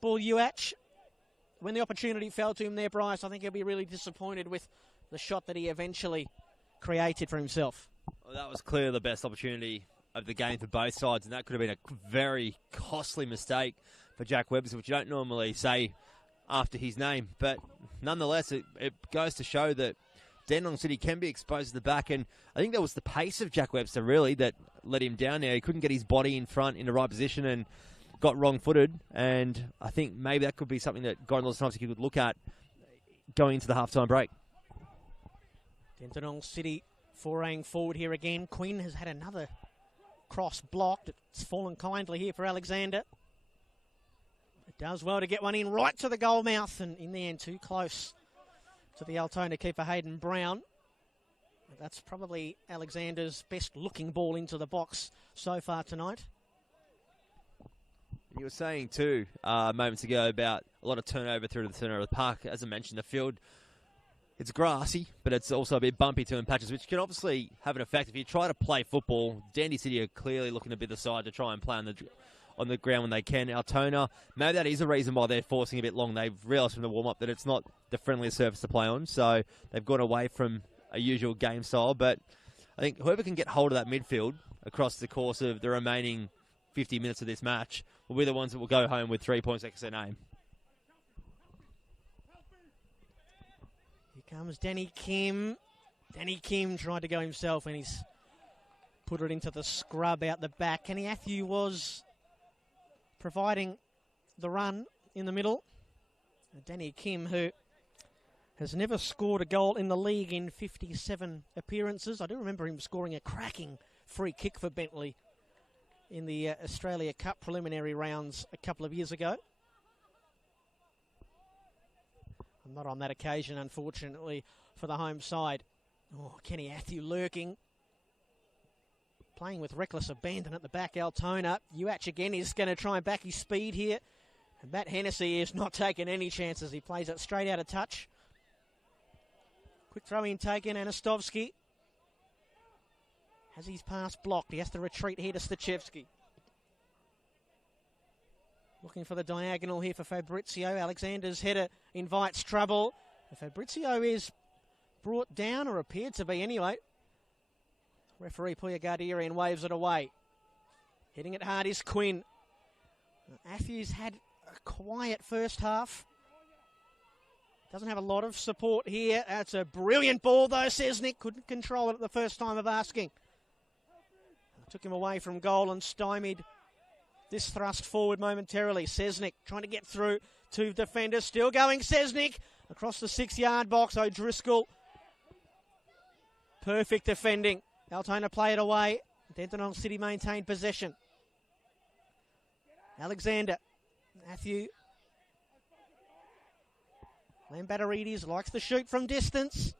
ball Muach. When the opportunity fell to him there, Bryce, I think he'll be really disappointed with the shot that he eventually created for himself. Well, that was clearly the best opportunity of the game for both sides, and that could have been a very costly mistake for Jack Webster, which you don't normally say after his name. But nonetheless, it goes to show that Dandenong City can be exposed to the back, and I think that was the pace of Jack Webster, really, that let him down there. He couldn't get his body in front in the right position and got wrong-footed, and I think maybe that could be something that Gordon Lozanowski could look at going into the halftime break. Dandenong City foraying forward here again. Quinn has had another cross blocked. It's fallen kindly here for Alexander. It does well to get one in right to the goal mouth, and in the end too close to the Altona keeper Hayden Brown. That's probably Alexander's best looking ball into the box so far tonight. You were saying too moments ago about a lot of turnover through the centre of the park. As I mentioned, the field, it's grassy, but it's also a bit bumpy too in patches, which can obviously have an effect. If you try to play football, Dandy City are clearly looking to be the side to try and play on the ground when they can. Altona, maybe that is a reason why they're forcing a bit long. They've realised from the warm-up that it's not the friendliest surface to play on, so they've gone away from a usual game style. But I think whoever can get hold of that midfield across the course of the remaining 50 minutes of this match will be the ones that will go home with 3 points next to their name. Here comes Danny Kim. Danny Kim tried to go himself, and he's put it into the scrub out the back. Kenny Atthew was providing the run in the middle. Danny Kim, who has never scored a goal in the league in 57 appearances. I do remember him scoring a cracking free kick for Bentley in the Australia Cup preliminary rounds a couple of years ago. Not on that occasion, unfortunately, for the home side. Oh, Kenny Atthew lurking. Playing with reckless abandon at the back, Altona. Uach again is going to try and back his speed here. And Matt Hennessy is not taking any chances. He plays it straight out of touch. Quick throw in taken, Anastovsky. Has his pass blocked. He has to retreat here to Stachevsky. Looking for the diagonal here for Fabrizio. Alexander's header invites trouble. Fabrizio is brought down, or appeared to be anyway. Referee Puya Garderian waves it away. Hitting it hard is Quinn. Athew's had a quiet first half. Doesn't have a lot of support here. That's a brilliant ball though. Sesnick couldn't control it at the first time of asking. Took him away from goal and stymied this thrust forward momentarily. Sesnick trying to get through. Two defenders still going. Sesnick across the 6-yard box. O'Driscoll. Perfect defending. Altona play it away. Dandenong City maintained possession. Alexander. Matthew. Lambatarides likes to shoot from distance.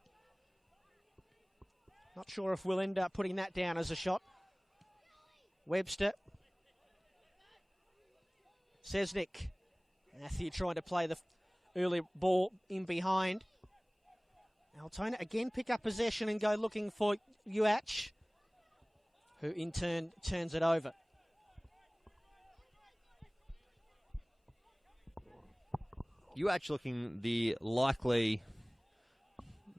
Not sure if we'll end up putting that down as a shot. Webster. Sesnick. Matthew trying to play the early ball in behind. Altona again pick up possession and go looking for Uach, who in turn turns it over. Uach looking the likely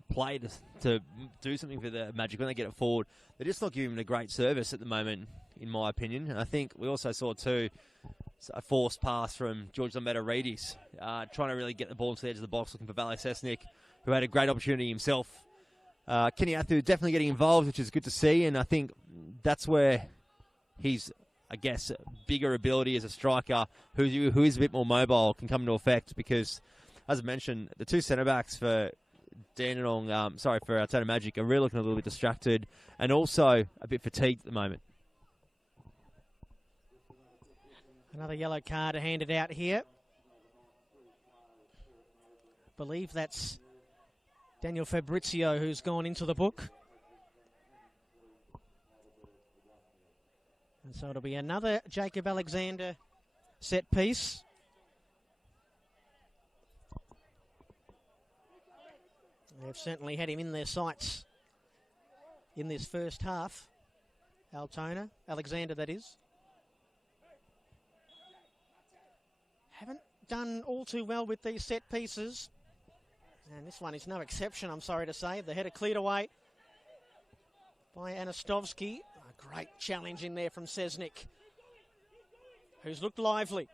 play to do something for the Magic when they get it forward. They're just not giving him a great service at the moment, in my opinion. And I think we also saw too a forced pass from George Lambatarides, trying to really get the ball into the edge of the box, looking for Valley Sesnick, who had a great opportunity himself. Kenny Athu definitely getting involved, which is good to see, and I think that's where his, I guess, bigger ability as a striker, who is a bit more mobile, can come into effect, because, as I mentioned, the two centre-backs for for Altona Magic are really looking a little bit distracted and also a bit fatigued at the moment. Another yellow card handed out here. I believe that's Daniel Fabrizio who's gone into the book. And so it'll be another Jacob Alexander set piece. They've certainly had him in their sights in this first half. Altona, Alexander that is. Haven't done all too well with these set pieces. And this one is no exception, I'm sorry to say. The header cleared away by Anastovsky. A great challenge in there from Sesnick, who's looked lively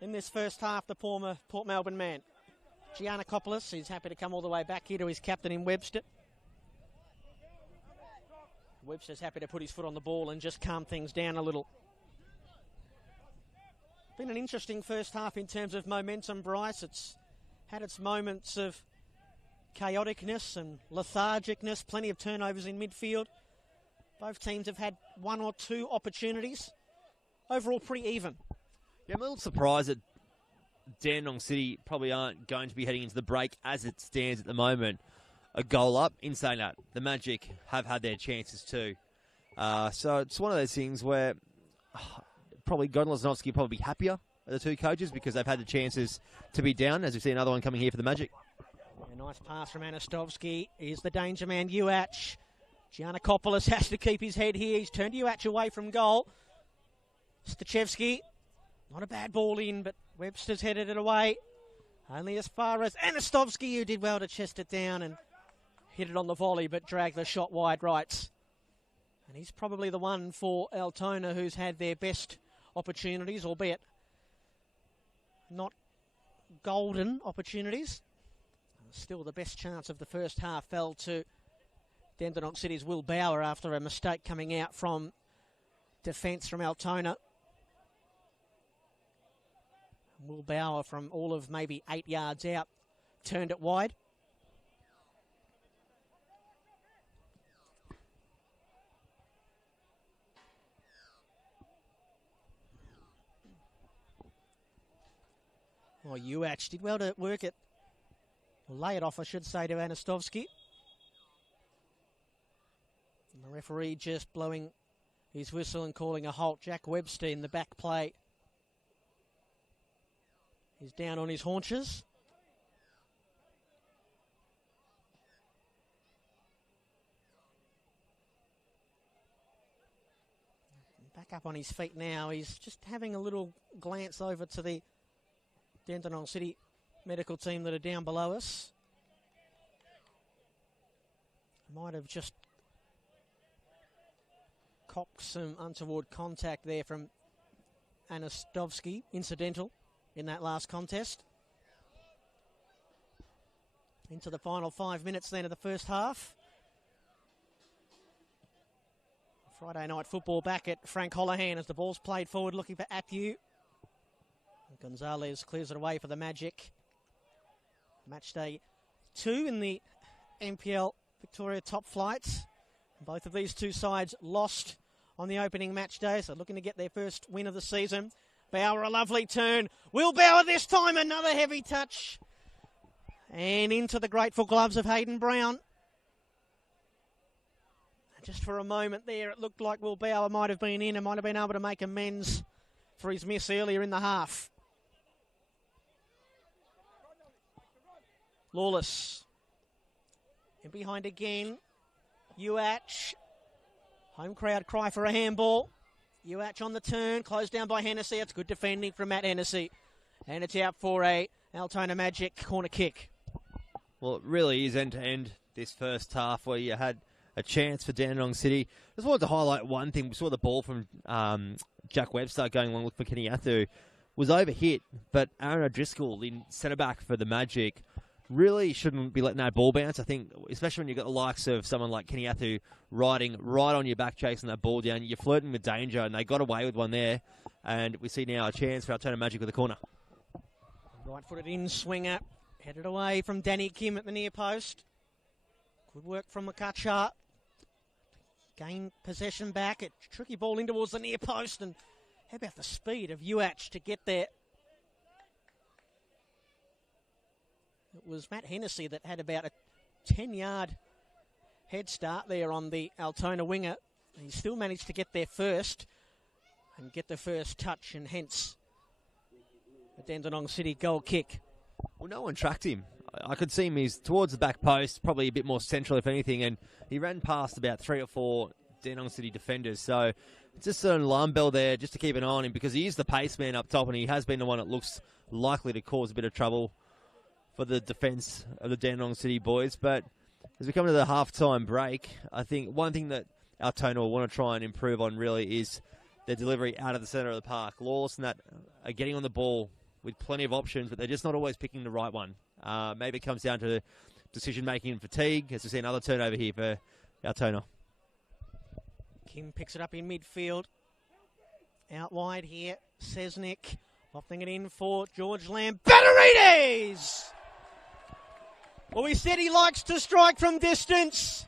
in this first half, the Port Melbourne man. Giannakopoulos is happy to come all the way back here to his captain in Webster. Webster's happy to put his foot on the ball and just calm things down a little. Been an interesting first half in terms of momentum, Bryce. It's had its moments of chaoticness and lethargicness, plenty of turnovers in midfield. Both teams have had one or two opportunities. Overall, pretty even. Yeah, I'm a little surprised that Dandenong City probably aren't going to be heading into the break as it stands at the moment. A goal up. In saying that, the Magic have had their chances too. So it's one of those things where probably Godlesnovsky will probably be happier, the two coaches, because they've had the chances to be down, as we see another one coming here for the Magic. A nice pass from Anastovsky. Here's the danger man, Uach. Giannakopoulos has to keep his head here. He's turned Uach away from goal. Stachevsky, not a bad ball in, but Webster's headed it away. Only as far as Anastovsky, who did well to chest it down and hit it on the volley, but dragged the shot wide right. And he's probably the one for Altona who's had their best opportunities, albeit not golden opportunities. Still, the best chance of the first half fell to Dandenong City's Will Bauer after a mistake coming out from defence from Altona. Will Bauer, from all of maybe 8 yards out, turned it wide. Oh, Uach did well to work it, or lay it off, I should say, to Anastovsky. And the referee just blowing his whistle and calling a halt. Jack Webster in the back play. He's down on his haunches. Back up on his feet now. He's just having a little glance over to the Dandenong City medical team that are down below us. Might have just copped some untoward contact there from Anastovsky, incidental in that last contest. Into the final 5 minutes then of the first half. Friday night football back at Frank Holohan as the ball's played forward, looking for Appew. Gonzalez clears it away for the Magic. Match day 2 in the NPL Victoria top flights. Both of these two sides lost on the opening match day, so looking to get their first win of the season. Bauer, a lovely turn. Will Bauer this time, another heavy touch. And into the grateful gloves of Hayden Brown. Just for a moment there, it looked like Will Bauer might have been in and might have been able to make amends for his miss earlier in the half. Lawless. And behind again, Uach. Home crowd cry for a handball. Uach on the turn, closed down by Hennessy. It's good defending from Matt Hennessy. And it's out for a Altona Magic corner kick. Well, it really is end-to-end this first half where you had a chance for Dandenong City. Just wanted to highlight one thing. We saw the ball from Jack Webster going along with Kenyatta. Was overhit, but Aaron O'Driscoll, in centre-back for the Magic, really shouldn't be letting that ball bounce. I think, especially when you've got the likes of someone like Kenyatta riding right on your back, chasing that ball down, you're flirting with danger, and they got away with one there. And we see now a chance for Altona Magic with a corner. Right-footed in swinger, headed away from Danny Kim at the near post. Good work from McCutcheon. Gain possession back. A tricky ball in towards the near post. And how about the speed of Uach to get there? It was Matt Hennessy that had about a 10-yard head start there on the Altona winger. He still managed to get there first and get the first touch, and hence the Dandenong City goal kick. Well, no one tracked him. I could see him, he's towards the back post, probably a bit more central if anything, and he ran past about 3 or 4 Dandenong City defenders. So just an alarm bell there just to keep an eye on him, because he is the pace man up top and he has been the one that looks likely to cause a bit of trouble for the defence of the Dandenong City boys. But as we come to the half-time break, I think one thing that Altona will want to try and improve on really is their delivery out of the centre of the park. Lawless and that are getting on the ball with plenty of options, but they're just not always picking the right one. Maybe it comes down to decision-making and fatigue, as we see another turnover here for Altona. Kim picks it up in midfield. Out wide here, Sesnick lofting it in for George Lambatarides. Well, we said he likes to strike from distance.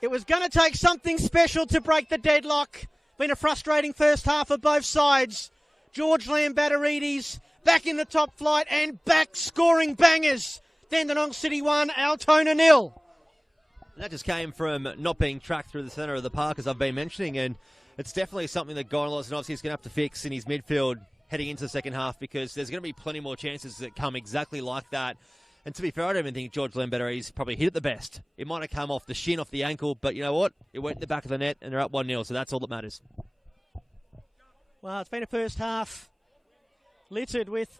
It was going to take something special to break the deadlock. Been a frustrating first half for both sides. George Lambatarides back in the top flight and back scoring bangers. Dandenong City 1, Altona 0. That just came from not being tracked through the centre of the park, as I've been mentioning, and it's definitely something that Gonlos and obviously he's going to have to fix in his midfield heading into the second half, because there's going to be plenty more chances that come exactly like that. And to be fair, I don't even think George Lambatarides probably hit it the best. It might have come off the shin, off the ankle, but you know what? It went in the back of the net and they're up 1-0, so that's all that matters. Well, it's been a first half littered with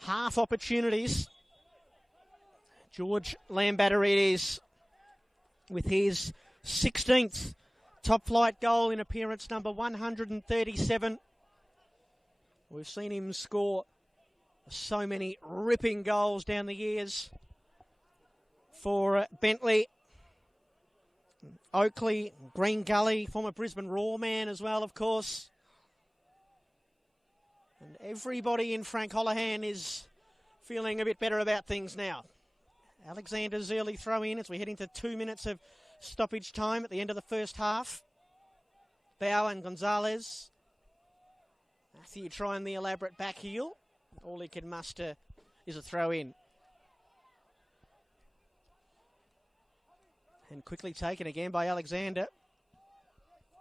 half opportunities. George Lambatarides with his 16th top flight goal in appearance number 137. We've seen him score so many ripping goals down the years for Bentley, Oakley, Green Gully, former Brisbane Raw man as well, of course. And everybody in Frank Holohan is feeling a bit better about things now. Alexander's early throw in as we head into 2 minutes of stoppage time at the end of the first half. Bow and Gonzalez. Matthew trying the elaborate back heel. All he can muster is a throw in. And quickly taken again by Alexander.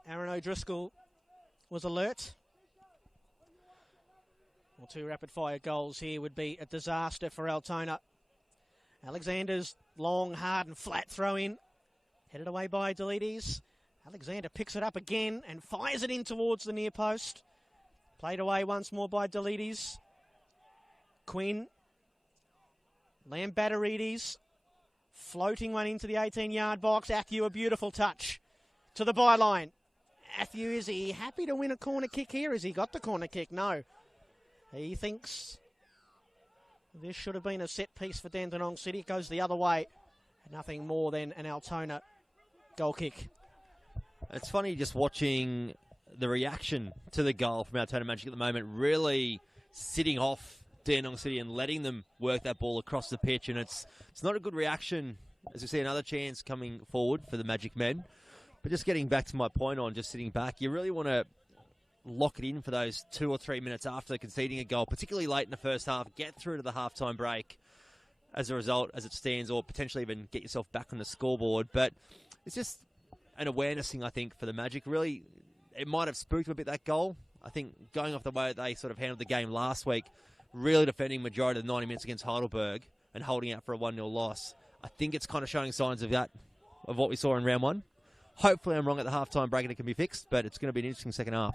Aaron O'Driscoll was alert. Well, 2 rapid-fire goals here would be a disaster for Altona. Alexander's long, hard and flat throw-in. Headed away by Delides. Alexander picks it up again and fires it in towards the near post. Played away once more by Delides. Quinn. Lambatarides. Floating one into the 18-yard box. Atthew, a beautiful touch to the byline. Atthew, is he happy to win a corner kick here? Has he got the corner kick? No. He thinks this should have been a set piece for Dandenong City. It goes the other way. Nothing more than an Altona goal kick. It's funny just watching the reaction to the goal from Altona Magic at the moment, really sitting off Dandenong City and letting them work that ball across the pitch. And it's not a good reaction as we see another chance coming forward for the Magic men. But just getting back to my point on just sitting back, you really want to lock it in for those 2 or 3 minutes after conceding a goal, particularly late in the first half, get through to the halftime break as a result, as it stands, or potentially even get yourself back on the scoreboard. But it's just an awareness thing, I think, for the Magic. Really, it might have spooked them a bit, that goal. I think going off the way they sort of handled the game last week, really defending majority of the 90 minutes against Heidelberg and holding out for a 1-0 loss, I think it's kind of showing signs of that, of what we saw in round 1. Hopefully I'm wrong at the halftime break and it can be fixed, but it's going to be an interesting second half.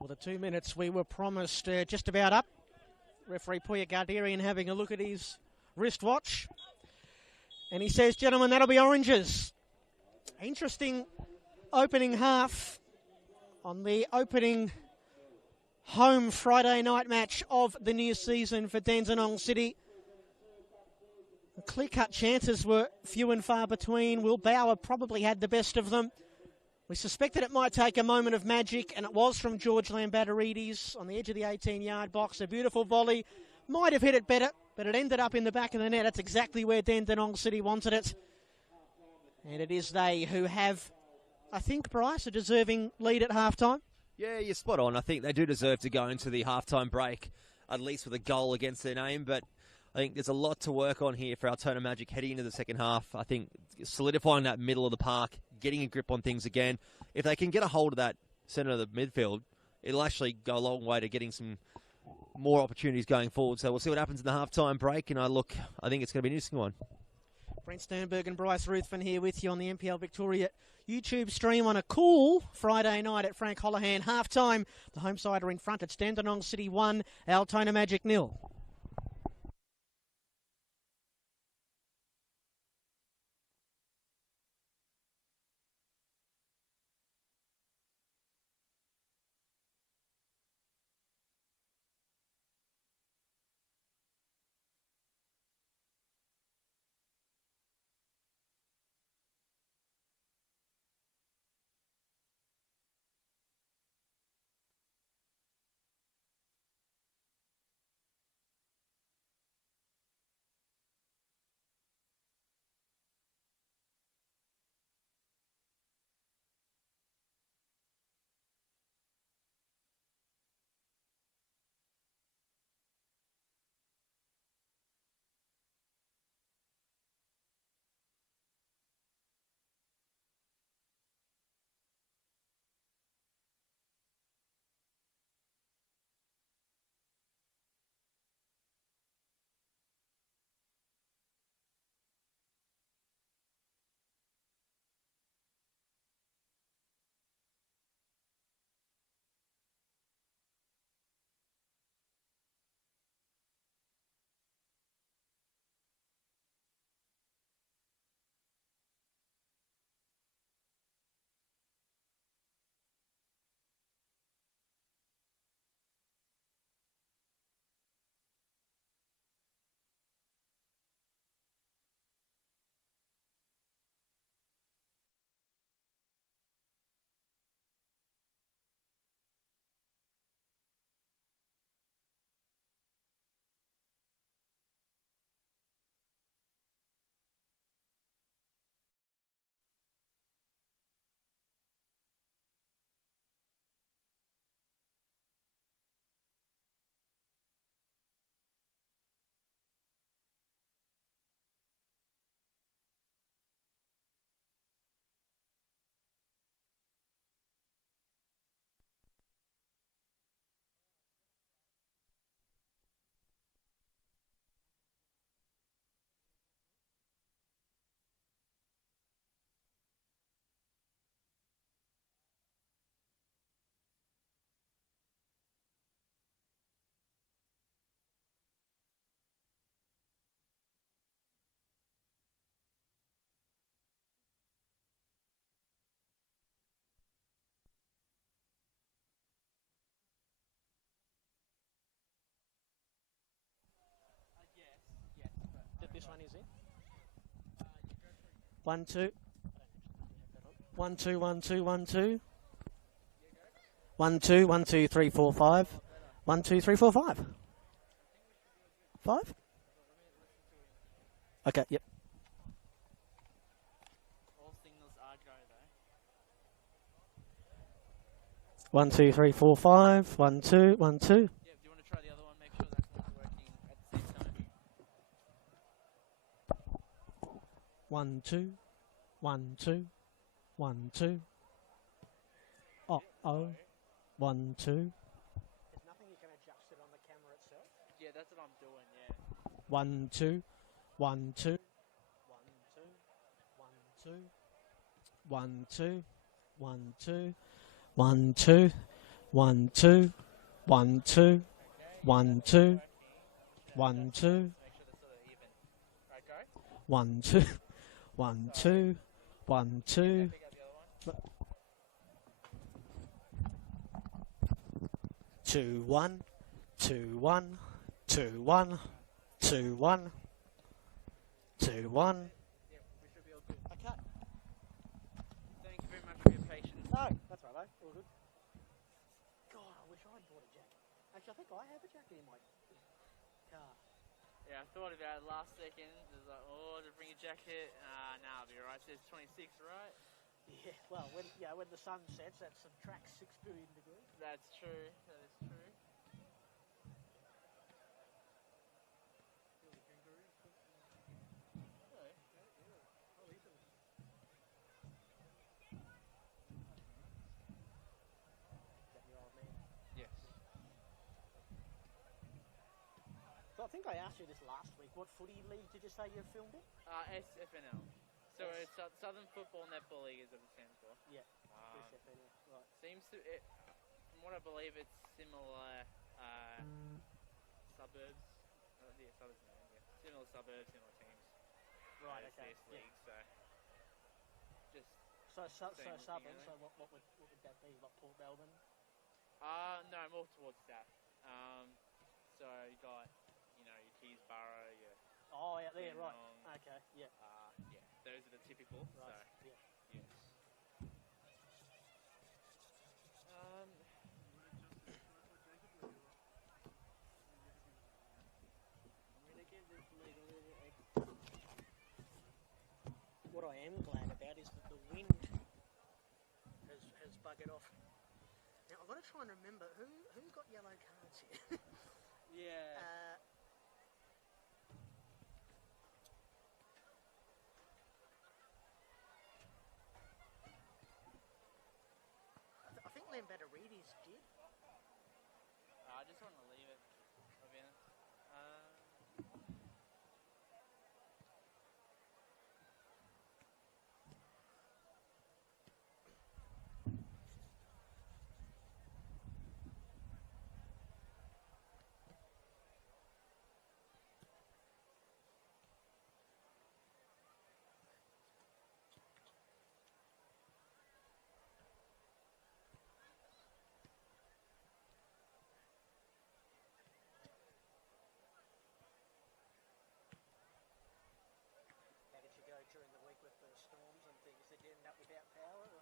Well, the 2 minutes we were promised just about up. Referee Puya Garderian having a look at his wristwatch. And he says, gentlemen, that'll be oranges. Interesting opening half on the opening home Friday night match of the new season for Dandenong City. The clear-cut chances were few and far between. Will Bauer probably had the best of them. We suspected it might take a moment of magic, and it was from George Lambatarides on the edge of the 18-yard box. A beautiful volley. Might have hit it better, but it ended up in the back of the net. That's exactly where Dandenong City wanted it. And it is they who have, I think, Bryce, a deserving lead at halftime. Yeah, you're spot on. I think they do deserve to go into the halftime break, at least with a goal against their name, but I think there's a lot to work on here for Altona Magic heading into the second half. I think solidifying that middle of the park, getting a grip on things again. If they can get a hold of that centre of the midfield, it'll actually go a long way to getting some more opportunities going forward. So we'll see what happens in the halftime break. And I think it's going to be an interesting one. Brent Sternberg and Bryce Ruthven here with you on the NPL Victoria YouTube stream on a cool Friday night at Frank Holohan. Half-time, the home side are in front. It's Dandenong City 1, Altona Magic 0. This one is in. 1 2. 1 2 1 2 1 2. 1 2 1 2 3 4 5. 1 2 3 4 5. 5? Okay, yep. All signals are go though. 1 2 3 4 5. 1 2 1 2. Yeah, do you want to try the other one? Make sure that's not working at the same time. 1 2 1 2 1 2. Oh, 1 2. There's nothing you can adjust it on the camera itself. Yeah, that's what I'm doing, yeah. 1 2 1 2 1 2 1 2 1 2 1 2 1 2 1 2 1 2 Make sure they're sort of even. Right, go. 1 2 1 2 1 2. Pick up the other one. 2 1 2 1 2 1 2 1 2 1. Yeah, we should be all good. Okay. Thank you very much for your patience. No, that's right, mate. All good. God, I wish I'd bought a jacket. Actually, I think I have a jacket in my car. Yeah, I thought about it last second. It was like, oh, to bring a jacket. Nah, I'll be alright. It says 26, right? Yeah, well, when the sun sets, that subtracts 6 billion degrees. That's true. That is true. Yes. think I asked you this last week. What footy league did you say you filmed in? SFNL. So Yes. it's Southern Football Netball League is what it stands for. Yeah. SFNL. Right. Seems to, from what I believe, it's similar suburbs. Suburbs. Yeah. Similar suburbs, similar teams. Right. as Okay. this league. So just So same Southern. looking, So what would that be? Like Port Melbourne? no, more towards that. So you got your Keysborough, your Oh, yeah, there. Right. Dandenong, Okay. Yeah. yeah, those are the typical. Right. So Yeah. yes. I'm gonna give this league a little bit extra. What I am glad about is that the wind has buggered off. Now I've got to try and remember who got yellow cards here. Yeah. I think Lambatarides did. I just want to leave it. I'll be honest. How did you go during the week with the storms and things? Did you end up without power? Or?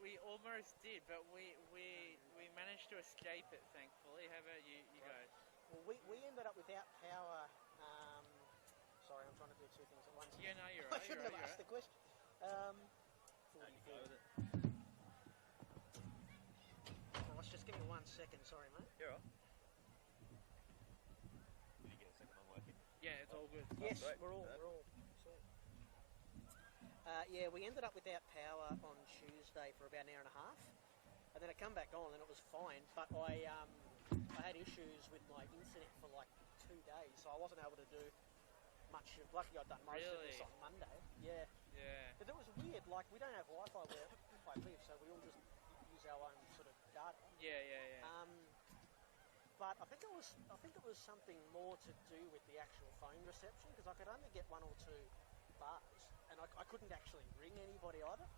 We almost did, but we managed to escape it, thankfully. How about you guys? Well, we ended up without power. Sorry, I'm trying to do two things at once. Yeah, no, you're I right. shouldn't have asked the question. 44. Ross, just give me 1 second. Sorry, mate. You're right. Did you get a second one working? Yeah, it's all good. Yes, great. we're all sweet. Yeah, we ended up without power on Tuesday for about an hour and a half, and then I come back on and it was fine. But I had issues with my internet for like 2 days, so I wasn't able to do much. Luckily, I'd done most of this on Monday. Yeah. Yeah. But it was weird. Like we don't have Wi-Fi where I live, so we all just use our own sort of data. Yeah. But I think it was something more to do with the actual phone reception because I could only get 1 or 2 bars, and I couldn't actually ring anybody either.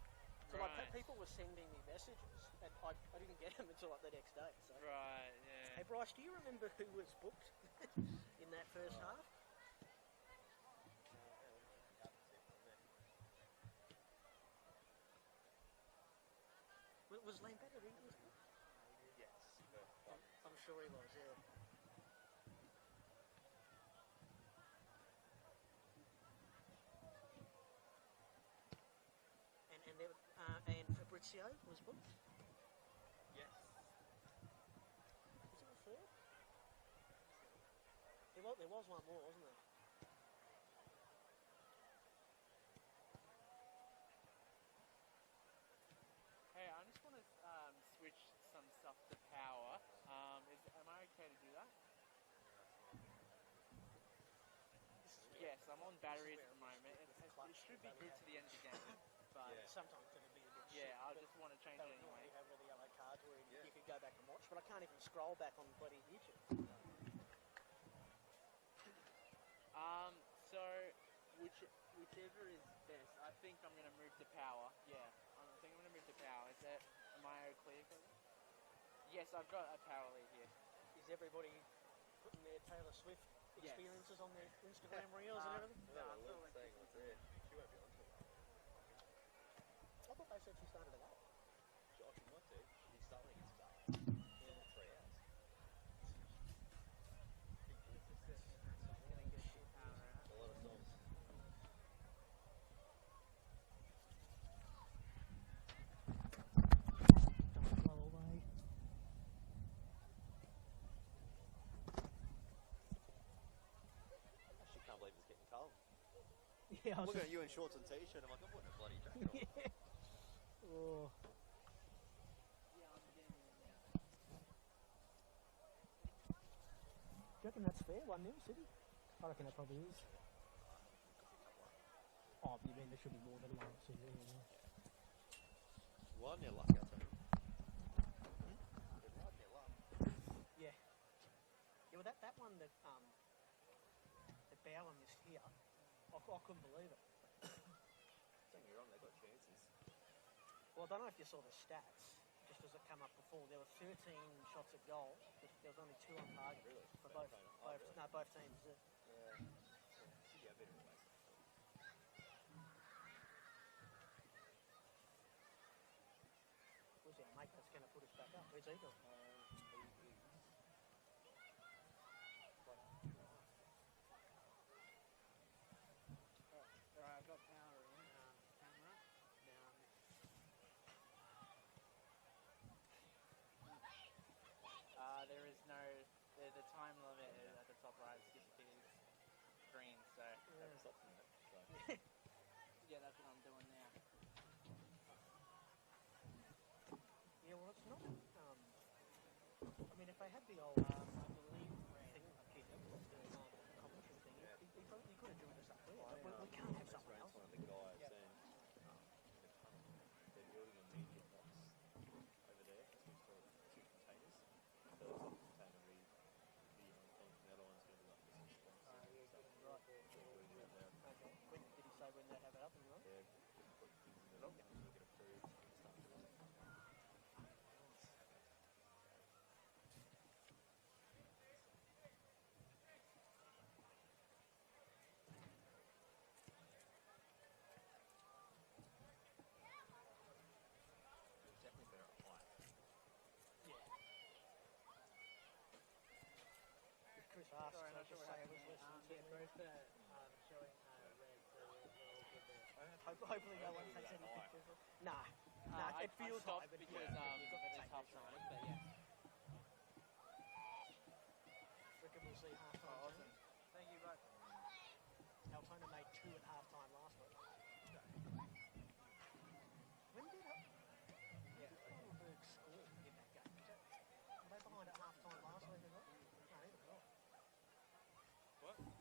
So like people were sending me messages, and I didn't get them until like the next day. So. Right. Yeah. Hey Bryce, do you remember who was booked in that first half? Was Lambatarides booked? Yes. I'm sure he was, yeah. And Fabrizio was booked? Yes. Was it the third? There was one more, wasn't there? Hey, I just want to switch some stuff to power. Am I okay to do that? Yes, I'm on batteries at the moment. It should be good to the end of the game, but Sometimes it'll be a bit yeah, I just want to change it anyway. anyway. You have all the yellow cards where you could go back and watch, but I can't even scroll back on bloody YouTube. So whichever is best. I think I'm going to move to power. Yeah, I think I'm going to move to power. Am I clear, Kevin? Yes, I've got a power lead here. Is everybody putting their Taylor Swift experiences on their Instagram reels and everything? No, I'm still saying what's there. She won't be on to it. I thought they said she started at 8. Josh, you want to? She's starting at start. Yeah. 3 hours. A lot of songs. Don't blow away. I actually can't believe it's getting cold. Yeah, I was Looking at you in shorts and t-shirt, I'm like, I'm putting a bloody jacket on. Oh. Yeah, I'm getting it now. Do you reckon that's fair? there, 1-0 City? I reckon it probably is. Oh, you mean there should be more than one City? Yeah. 1-0 luck, I'll tell you. Yeah. Yeah, well, that one that Bauer missed here, I couldn't believe it. Don't get me wrong, they got chances. Well, I don't know if you saw the stats, just as it come up before. There were 13 shots at goal, but there was only 2 on target. Really? For both teams. Yeah. Yeah, a bit of a waste. Who's our mate that's going to put us back up? Where's he going? Alright, I've got power in. Camera. Now. There is no. The time limit at the top right is green, so. Yeah, that's what I'm doing now. Yeah, well, it's not. I mean, if they had the old, I believe, thing up here, the commentary thing, he could have joined us up there. But we can't have something else. One of the guys saying they're building a media box over there, two containers. So it's like a container the other one's going to be like this response. Okay. When did he say when they have it up and running? Yeah, put things in the lockdown to get approved and stuff. Definitely better at height. If Chris asked, Sorry, so not sure just what say it happened was there. listening to Both showing red, so we're all good there. Hopefully no one takes any pictures. Nah, it feels I high, but because you've got to it is take half pictures. time, but yeah. Reckon we'll see half-time. Oh, awesome. Thank you, bud. Altona made 2 at half-time last week. When did Heidelberg score in that game? Were they behind at half-time last week as well? No, either not. What? That's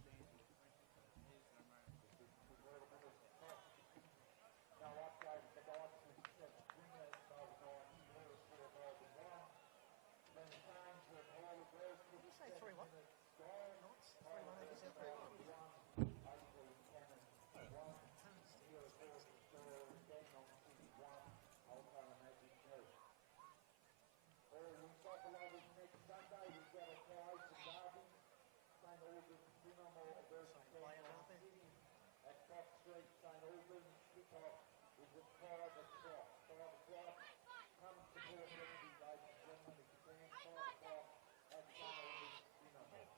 the answer. Here's the remote. Now update the box is winners over 9, Lewis for Melbourne 1. Then James with Heidelberg. Did you say 3-1? Knights? 3-1 over South 1, April Cannon 1, Lewis for Dandenong City 1, Altona Magic 2. All the soccer lovers next Sunday we've got a prize for Derby. St Albans Dynamo versus Dandenong City. At Cox Street, St Albans, kickoff is at 5 o'clock. 5 o'clock. Come support Rugby, ladies and gentlemen. If you can, 5 o'clock at St Albans Dynamo.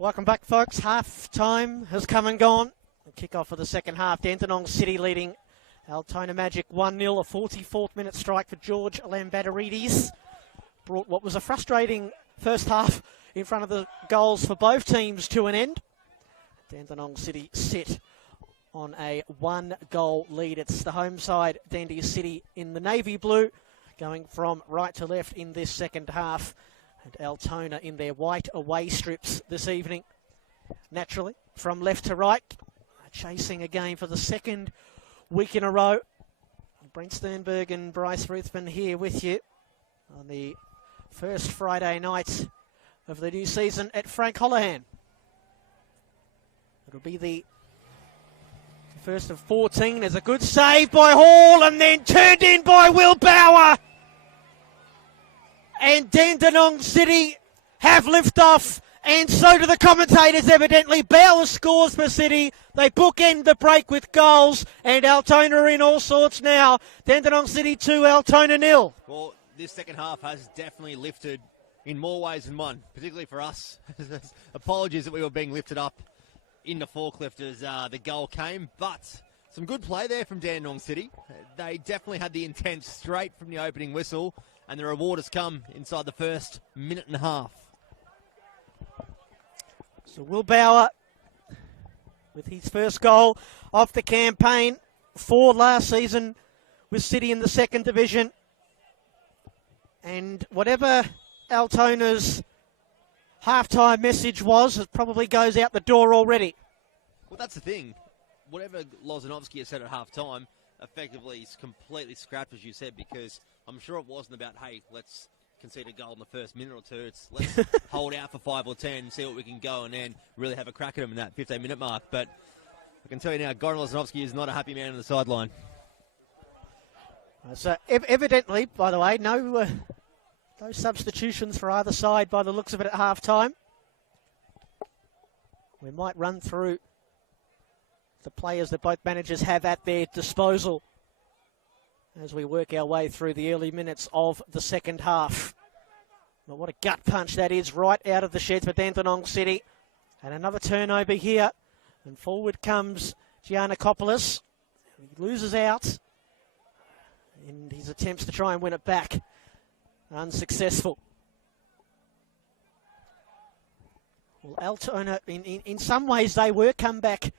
Welcome back, folks. Half time has come and gone. Kick-off for the second half. Dandenong City leading Altona Magic 1-0. A 44th minute strike for George Lambadarides. Brought what was a frustrating first half in front of the goals for both teams to an end. Dandenong City sit on a 1-goal lead. It's the home side, Dandy City, in the navy blue, going from right to left in this second half. And Altona in their white away strips this evening. Naturally, from left to right, chasing again for the second week in a row. Brent Sternberg and Bryce Ruthven here with you on the first Friday night of the new season at Frank Holohan. It'll be the first of 14. There's a good save by Hall and then turned in by Will Bauer. And Dandenong City have liftoff, and so do the commentators evidently. Bauer scores for City. They bookend the break with goals, and Altona are in all sorts now. Dandenong City 2, Altona 0. Well, this second half has definitely lifted in more ways than one, particularly for us. Apologies that we were being lifted up in the forklift as the goal came, but some good play there from Dandenong City. They definitely had the intent straight from the opening whistle, and the reward has come inside the first minute and a half. So Will Bauer with his first goal of the campaign for last season with City in the second division. And whatever Altona's halftime message was, it probably goes out the door already. Well, that's the thing. Whatever Lozanovsky has said at halftime, effectively is completely scrapped, as you said, because I'm sure it wasn't about, hey, let's concede a goal in the first minute or two. It's let's hold out for 5 or 10, see what we can go, and then really have a crack at them in that 15-minute mark. But I can tell you now, Goran Lozanovsky is not a happy man on the sideline. So evidently, by the way, no substitutions for either side by the looks of it at half-time. We might run through the players that both managers have at their disposal as we work our way through the early minutes of the second half. But what a gut punch that is, right out of the sheds for Dandenong City. And another turnover here. And forward comes Giannakopoulos. He loses out in his attempts to try and win it back. Unsuccessful. Well, Altona, in some ways, they were comeback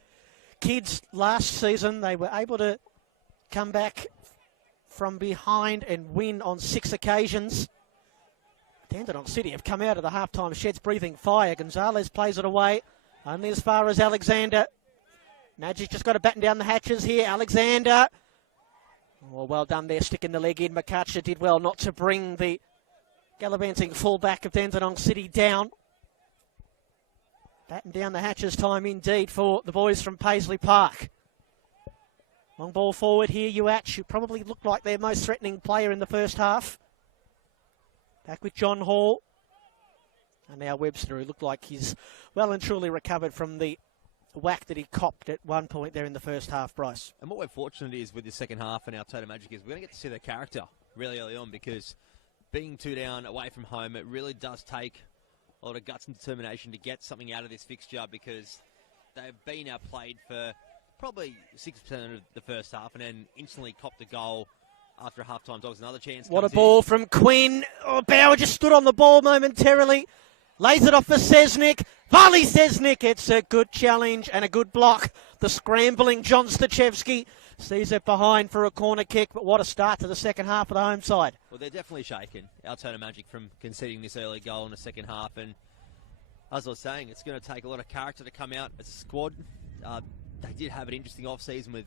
kids last season. They were able to come back from behind and win on 6 occasions. Dandenong City have come out of the halftime sheds breathing fire. Gonzalez plays it away, only as far as Alexander. Magic just got to batten down the hatches here. Alexander. Oh, well done there, sticking the leg in. McCutcheon did well not to bring the gallivanting fullback of Dandenong City down. Batten down the hatches time indeed for the boys from Paisley Park. Long ball forward here, Uach, who probably looked like their most threatening player in the first half. Back with John Hall. And now Webster, who looked like he's well and truly recovered from the whack that he copped at one point there in the first half, Bryce. And what we're fortunate is with the second half and Altona Magic is we're going to get to see their character really early on, because being 2 down away from home, it really does take a lot of guts and determination to get something out of this fixture, because they've been outplayed for probably 60% of the first half and then instantly copped a goal after a half-time. Dogs another chance. What a ball from Quinn. Oh, Bauer just stood on the ball momentarily. Lays it off for Sesnick. Vali Sesnick. It's a good challenge and a good block. The scrambling John Stachevski sees it behind for a corner kick, but what a start to the second half of the home side. Well, they're definitely shaken, Altona Magic, from conceding this early goal in the second half. And as I was saying, it's going to take a lot of character to come out as a squad. They did have an interesting off-season with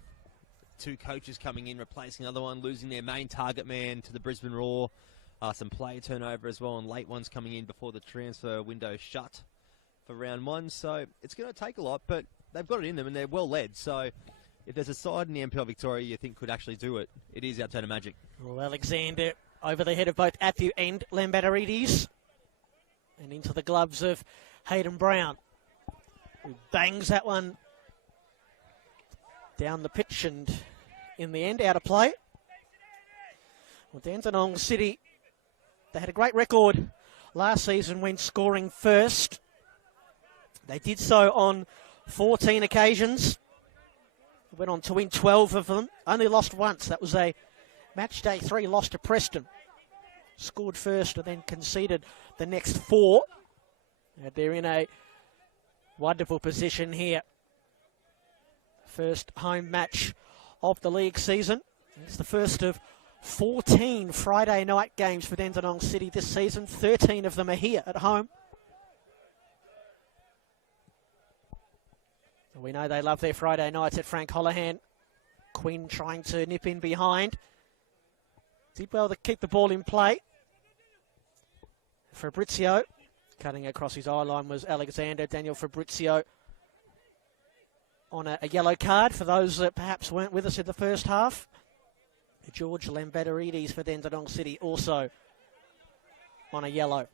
2 coaches coming in, replacing another one, losing their main target man to the Brisbane Roar. Some player turnover as well, and late ones coming in before the transfer window shut for round 1. So it's going to take a lot, but they've got it in them and they're well led. So if there's a side in the NPL Victoria you think could actually do it, it is Altona Magic. Well, Alexander over the head of both Atthew and Lambadarides. And into the gloves of Hayden Brown, who bangs that one down the pitch and in the end out of play. Well, Dandenong City, they had a great record last season when scoring first. They did so on 14 occasions. Went on to win 12 of them. Only lost once. That was a match day 3 loss to Preston. Scored first and then conceded the next 4. And they're in a wonderful position here. First home match of the league season. It's the first of 14 Friday night games for Dandenong City this season. 13 of them are here at home. We know they love their Friday nights at Frank Holohan. Quinn trying to nip in behind. Did well to keep the ball in play. Fabrizio cutting across his eye line was Alexander. Daniel Fabrizio on a yellow card for those that perhaps weren't with us in the first half. George Lambatarides for Dandenong City also on a yellow.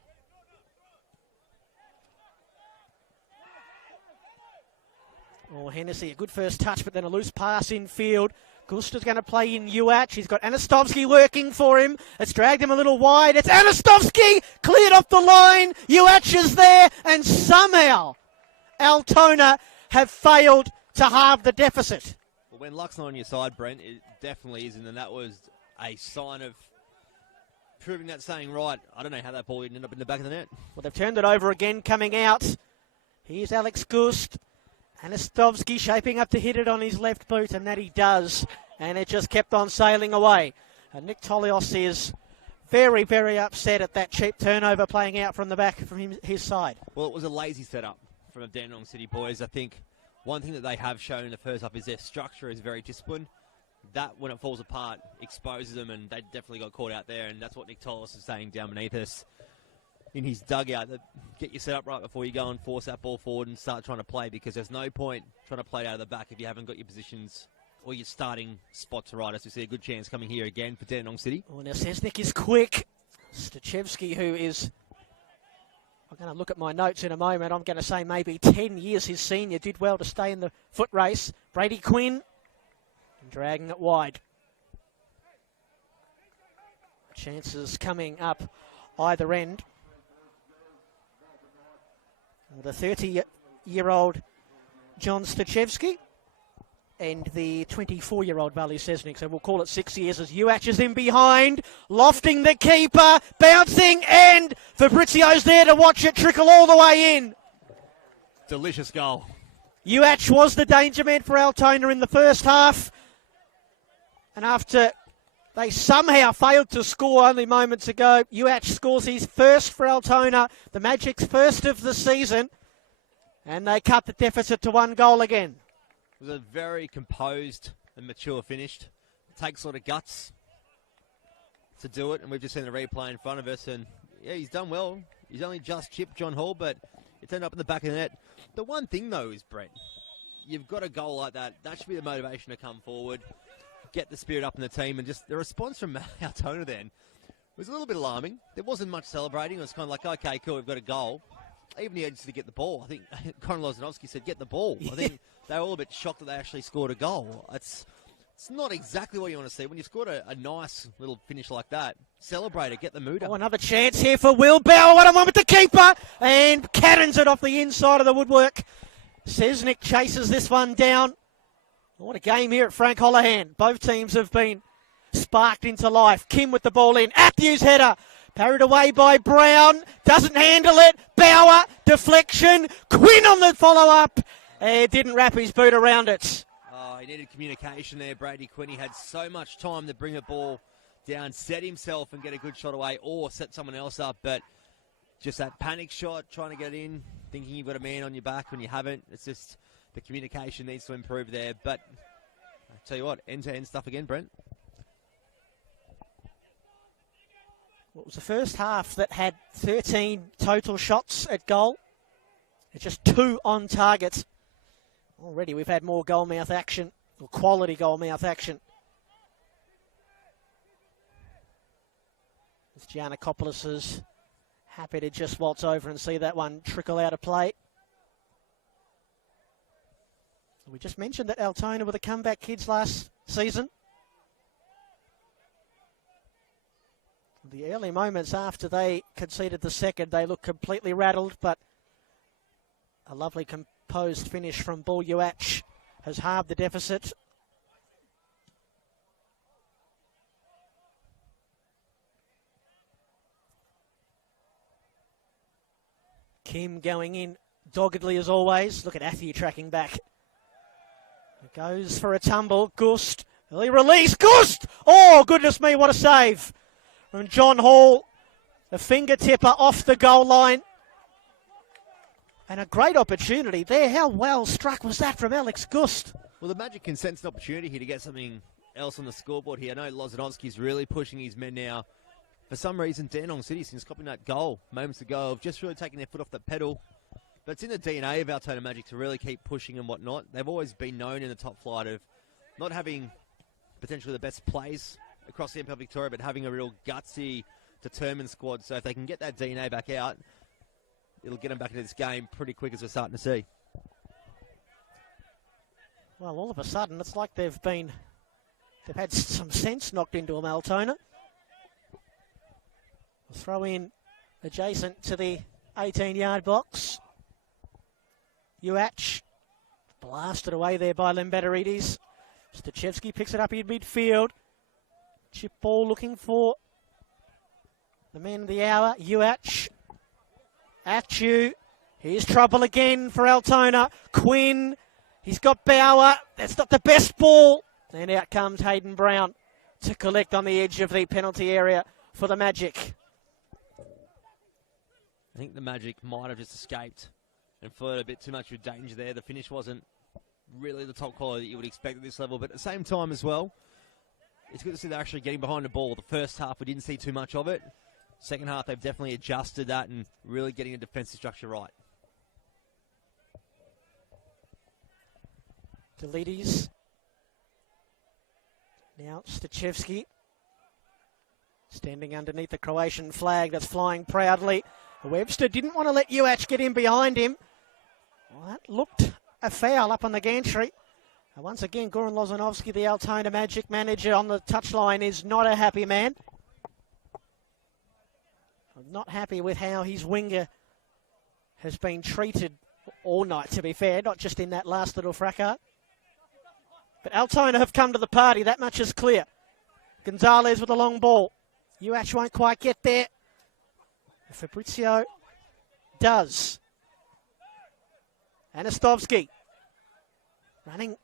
Oh, Hennessy, a good first touch, but then a loose pass in field. Gusta's going to play in Uach. He's got Anastovsky working for him. It's dragged him a little wide. It's Anastovsky cleared off the line. Uach is there, and somehow Altona have failed to halve the deficit. Well, when luck's not on your side, Brent, it definitely isn't, and that was a sign of proving that saying right. I don't know how that ball didn't end up in the back of the net. Well, they've turned it over again, coming out. Here's Alex Gust. Anastovsky shaping up to hit it on his left boot, and that he does. And it just kept on sailing away. And Nick Tolios is very, very upset at that cheap turnover playing out from the back from his side. Well, it was a lazy setup from the Dandenong City boys. I think one thing that they have shown in the first half is their structure is very disciplined. That, when it falls apart, exposes them, and they definitely got caught out there. And that's what Nick Tolios is saying down beneath us in his dugout, that get your setup right before you go and force that ball forward and start trying to play, because there's no point trying to play it out of the back if you haven't got your positions or your starting spots right. As we see a good chance coming here again for Dandenong City. Oh, now Sesnik is quick. Stachevsky, who is, I'm going to look at my notes in a moment, I'm going to say maybe 10 years his senior, did well to stay in the foot race. Brady Quinn dragging it wide. Chances coming up either end. The 30-year-old John Stachevsky and the 24-year-old Vali Sesnik. So we'll call it 6 years as Uach is in behind, lofting the keeper, bouncing, and Fabrizio's there to watch it trickle all the way in. Delicious goal. Uach was the danger man for Altona in the first half. And after they somehow failed to score only moments ago, Uach scores his first for Altona, the Magic's first of the season, and they cut the deficit to 1 goal again. It was a very composed and mature finish. It takes sort of guts to do it, and we've just seen the replay in front of us, and yeah, he's done well. He's only just chipped John Hall, but it's ended up in the back of the net. The one thing, though, is, Brent, you've got a goal like that. That should be the motivation to come forward, get the spirit up in the team, and just the response from Altona then was a little bit alarming. There wasn't much celebrating. It was kind of like, okay, cool, we've got a goal. Even the edges to get the ball. I think Conor Lozanovsky said, get the ball. I think they were all a bit shocked that they actually scored a goal. It's not exactly what you want to see. When you scored a nice little finish like that, celebrate it, get the mood up. Oh, another chance here for Will Bauer. What a moment, the keeper, and cannons it off the inside of the woodwork. Sesnik chases this one down. What a game here at Frank Holohan. Both teams have been sparked into life. Kim with the ball in. Matthews header. Parried away by Brown. Doesn't handle it. Bauer. Deflection. Quinn on the follow-up. Didn't wrap his boot around it. Oh, he needed communication there, Brady Quinn. He had so much time to bring a ball down, set himself and get a good shot away, or set someone else up. But just that panic shot, trying to get in, thinking you've got a man on your back when you haven't. It's just the communication needs to improve there. But I'll tell you what, end-to-end stuff again, Brent. Well, it was the first half that had 13 total shots at goal. It's just 2 on target. Already we've had more goal-mouth action, or quality goal-mouth action. As Giannakopoulos is happy to just waltz over and see that one trickle out of play. We just mentioned that Altona were the comeback kids last season. The early moments after they conceded the second, they looked completely rattled, but A lovely composed finish from Bull Uach has halved the deficit. Kim going in doggedly as always. Look at Athieu tracking back. It goes for a tumble. Gust. Early release. Gust! Oh, goodness me, what a save from John Hall. The finger tipper off the goal line. And a great opportunity there. How well struck was that from Alex Gust? Well, the Magic can sense an opportunity here to get something else on the scoreboard here. I know Lozanovsky's really pushing his men now. For some reason, Dandenong City, since copying that goal moments ago, have just really taken their foot off the pedal. But it's in the DNA of Altona Magic to really keep pushing and whatnot. They've always been known in the top flight of not having potentially the best plays across the NPL Victoria, but having a real gutsy, determined squad. So if they can get that DNA back out, it'll get them back into this game pretty quick, as we're starting to see. Well, all of a sudden, it's like they've had some sense knocked into them, Altona. Throw in adjacent to the 18-yard box. Uach blasted away there by Lembedarides. Stachevski picks it up in midfield. Chip ball looking for the man of the hour, Uach. Athieu. Here's trouble again for Altona. Quinn. He's got Bauer. That's not the best ball. And out comes Hayden Brown to collect on the edge of the penalty area for the Magic. I think the Magic might have just escaped and flirted a bit too much with danger there. The finish wasn't really the top quality that you would expect at this level, but at the same time as well, it's good to see they're actually getting behind the ball. The first half, we didn't see too much of it. Second half, they've definitely adjusted that and really getting a defensive structure right. Delides. Now Stachevski. Standing underneath the Croatian flag that's flying proudly. Webster didn't want to let Uach get in behind him. Well, that looked a foul up on the gantry. And once again, Goran Lozanovsky, the Altona Magic manager on the touchline, is not a happy man. Not happy with how his winger has been treated all night, to be fair, not just in that last little fracas. But Altona have come to the party, that much is clear. Gonzalez with a long ball. Uach won't quite get there. Fabrizio does. Anastovsky running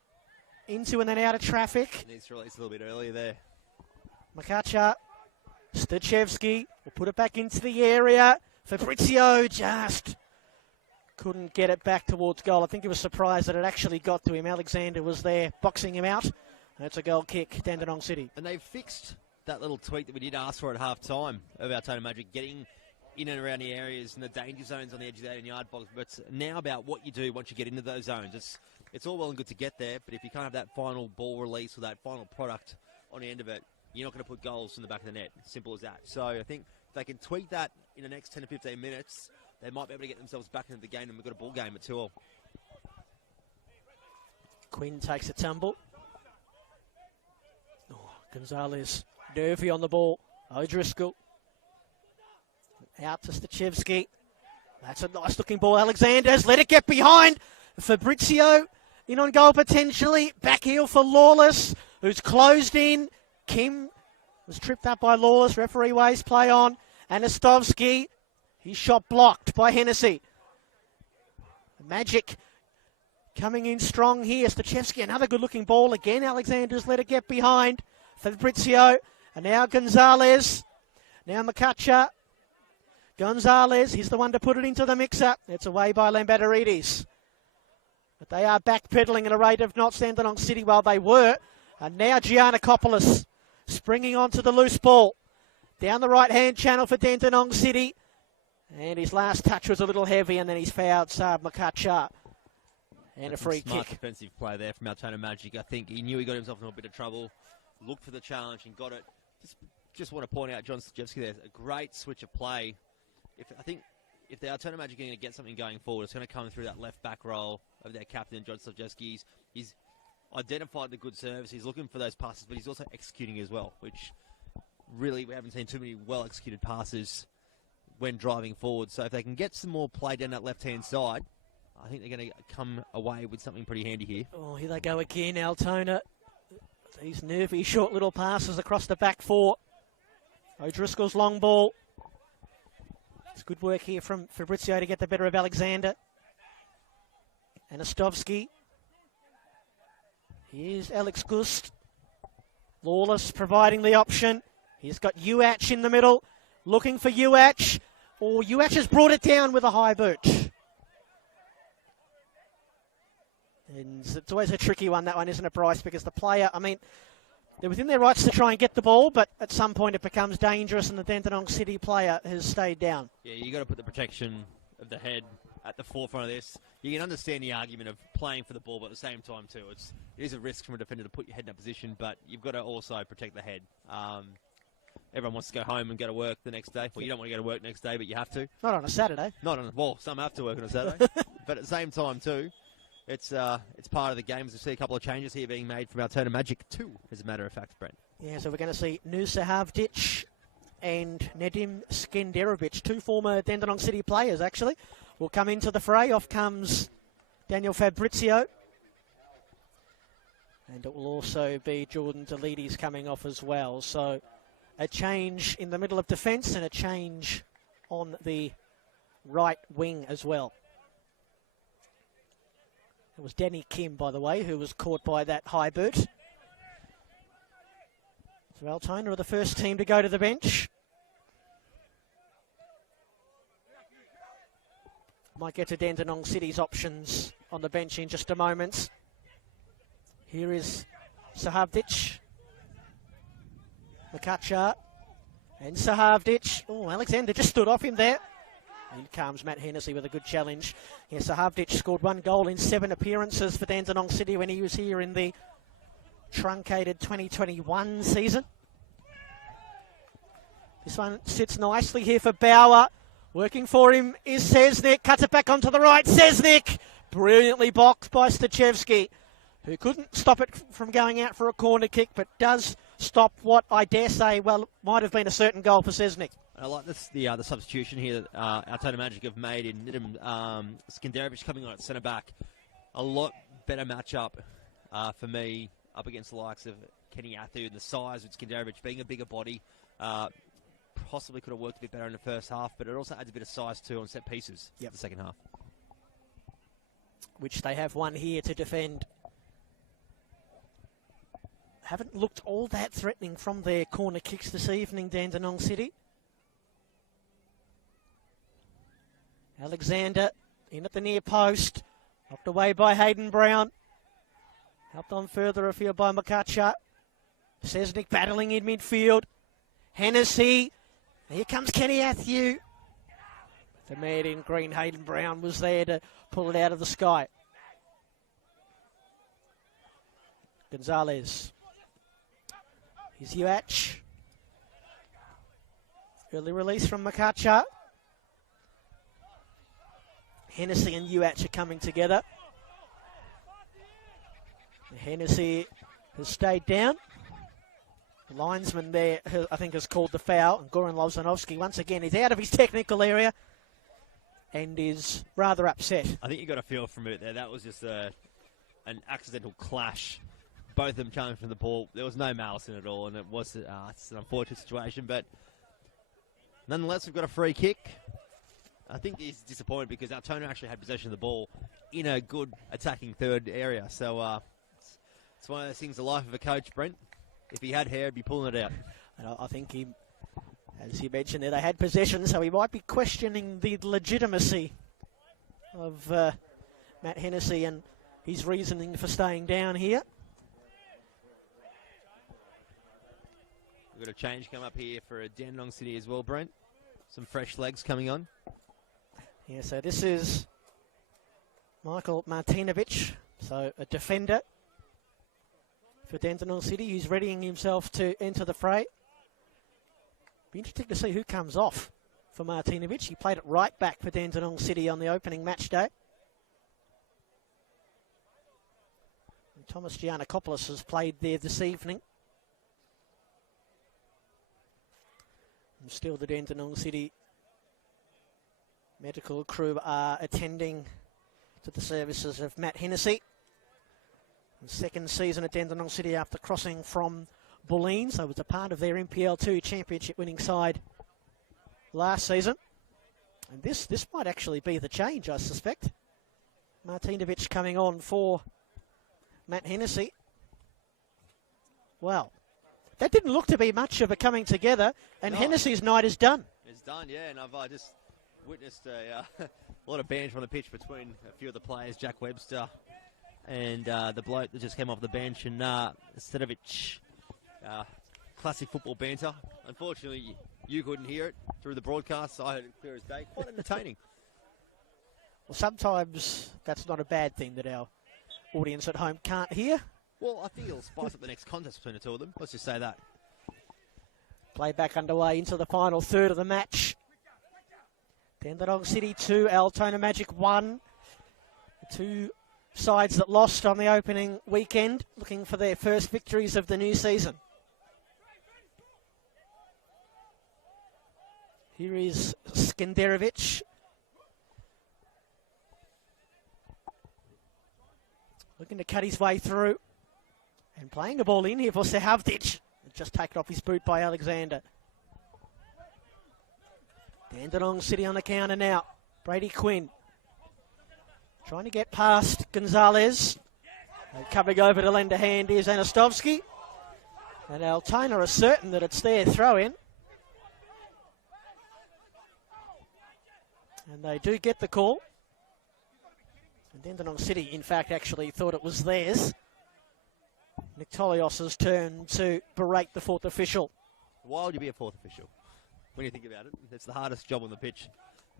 into and then out of traffic. Needs to release a little bit earlier there. Makacha. Stachevski will put it back into the area. Fabrizio just couldn't get it back towards goal. I think he was surprised that it actually got to him. Alexander was there boxing him out. That's a goal kick, Dandenong City. And they've fixed that little tweak that we did ask for at half-time of Altona Magic, getting in and around the areas and the danger zones on the edge of the 18-yard box. But it's now about what you do once you get into those zones. It's all well and good to get there, but if you can't have that final ball release or that final product on the end of it, you're not going to put goals in the back of the net. Simple as that. So I think if they can tweak that in the next 10 to 15 minutes, they might be able to get themselves back into the game, and we've got a ball game at 2-2. Quinn takes a tumble. Oh, Gonzalez nervy on the ball. O'Driscoll. Out to Stachevski. That's a nice looking ball. Alexander's let it get behind. Fabrizio in on goal potentially. Back heel for Lawless, who's closed in. Kim was tripped up by Lawless. Referee waves play on. Anastovsky. His shot blocked by Hennessy. Magic coming in strong here. Stachevski, another good looking ball again. Alexander's let it get behind. Fabrizio. And now Gonzalez. Now Makacha. Gonzalez, he's the one to put it into the mixer. It's away by Lambadarides. But they are backpedaling at a rate of knots, Dandenong City, while they were. And now Giannakopoulos springing onto the loose ball. Down the right-hand channel for Dandenong City. And his last touch was a little heavy, and then he's fouled Saab Makacha. And That's a free smart kick. Defensive play there from Altona Magic. I think he knew he got himself in a bit of trouble. Looked for the challenge and got it. Just want to point out John Stachevski there. A great switch of play. I think if the Altona Magic are going to get something going forward, it's going to come through that left back role of their captain, John Stachevski. He's identified the good serves. He's looking for those passes, but he's also executing as well, which really we haven't seen too many well-executed passes when driving forward. So if they can get some more play down that left-hand side, I think they're going to come away with something pretty handy here. Oh, here they go again, Altona. These nervy short little passes across the back four. O'Driscoll's long ball. It's good work here from Fabrizio to get the better of Alexander. Anastovsky. Here's Alex Gust. Lawless providing the option. He's got Uach in the middle. Looking for Uach. Oh, Uach has brought it down with a high boot. And it's always a tricky one, that one, isn't it, Bryce? Because the player, I mean, they're within their rights to try and get the ball, but at some point it becomes dangerous and the Dandenong City player has stayed down. Yeah, you got to put the protection of the head at the forefront of this. You can understand the argument of playing for the ball, but at the same time, too, it is a risk from a defender to put your head in that position, but you've got to also protect the head. Everyone wants to go home and go to work the next day. Well, you don't want to go to work next day, but you have to. Not on a Saturday. Well, some have to work on a Saturday. But at the same time, too, it's part of the game. As we see a couple of changes here being made from Altona Magic 2, as a matter of fact, Brent. Yeah, so we're going to see Nusa Havdic and Nedim Skenderovic, two former Dandenong City players, actually, will come into the fray. Off comes Daniel Fabrizio. And it will also be Jordan Delides coming off as well. So a change in the middle of defence and a change on the right wing as well. It was Danny Kim, by the way, who was caught by that high boot. So Altona are the first team to go to the bench. Might get to Dandenong City's options on the bench in just a moment. Here is Sahavdic. Makacha. And Sahavdic. Oh, Alexander just stood off him there. In comes Matt Hennessy with a good challenge. Yeah, Sahavdic scored 1 goal in 7 appearances for Dandenong City when he was here in the truncated 2021 season. This one sits nicely here for Bauer. Working for him is Sesnik. Cuts it back onto the right. Sesnik brilliantly blocked by Stachevski, who couldn't stop it from going out for a corner kick, but does stop what I dare say, well, might have been a certain goal for Sesnik. I like this, the substitution here that Altona Magic have made in Nidim Skenderovic coming on at centre-back. A lot better matchup for me up against the likes of Kenny Athu and the size with Skenderovic being a bigger body. Possibly could have worked a bit better in the first half, but it also adds a bit of size too on set pieces in the second half. Which they have one here to defend. Haven't looked all that threatening from their corner kicks this evening, Dandenong City. Alexander in at the near post. Knocked away by Hayden Brown. Helped on further afield by Makacha. Sesnik battling in midfield. Hennessy. Here comes Kenny Athu. The man in green, Hayden Brown, was there to pull it out of the sky. Gonzalez. Here's Uach. Early release from Makacha. Hennessy and Uach are coming together. Hennessy has stayed down. The linesman there, I think, has called the foul. And Goran Lozanovsky, once again, is out of his technical area and is rather upset. I think you got a feel from it there. That was just an accidental clash. Both of them coming from the ball. There was no malice in it all, and it was it's an unfortunate situation. But nonetheless, we've got a free kick. I think he's disappointed because Altona actually had possession of the ball in a good attacking third area. So it's one of those things, the life of a coach, Brent. If he had hair, he'd be pulling it out. And I think he, as you mentioned there, they had possession, so he might be questioning the legitimacy of Matt Hennessy and his reasoning for staying down here. We've got a change come up here for Dandenong City as well, Brent. Some fresh legs coming on. Yeah, so this is Michael Martinovic, so a defender for Dandenong City. He's readying himself to enter the fray. Be interesting to see who comes off for Martinovic. He played it right back for Dandenong City on the opening match day. And Thomas Giannakopoulos has played there this evening. And still the Dandenong City medical crew are attending to the services of Matt Hennessy. His second season at Dandenong City after crossing from Bulleen, so it was a part of their NPL2 championship winning side last season. And this might actually be the change, I suspect. Martinovic coming on for Matt Hennessy. Well, that didn't look to be much of a coming together, and No. Hennessy's night is done. It's done, yeah, and I've just witnessed a lot of banter on the pitch between a few of the players, Jack Webster and the bloke that just came off the bench, and Stedovic. Classic football banter. Unfortunately, you couldn't hear it through the broadcast, so I heard it clear as day. Quite entertaining. Well, sometimes that's not a bad thing that our audience at home can't hear. Well, I think it'll spice up the next contest between the two of them. Let's just say that. Play back underway into the final third of the match. Dandenong City 2, Altona Magic 1. The two sides that lost on the opening weekend, looking for their first victories of the new season. Here is Skenderovic. Looking to cut his way through. And playing the ball in here for Sehavdic. Just taken off his boot by Alexander. Dandenong City on the counter now. Brady Quinn. Trying to get past Gonzalez. And coming over to lend a hand is Anastovsky. And Altona are certain that it's their throw in. And they do get the call. And Dandenong City, in fact, actually thought it was theirs. Nick Tolios's turn to berate the fourth official. Why would you be a fourth official? When you think about it, it's the hardest job on the pitch,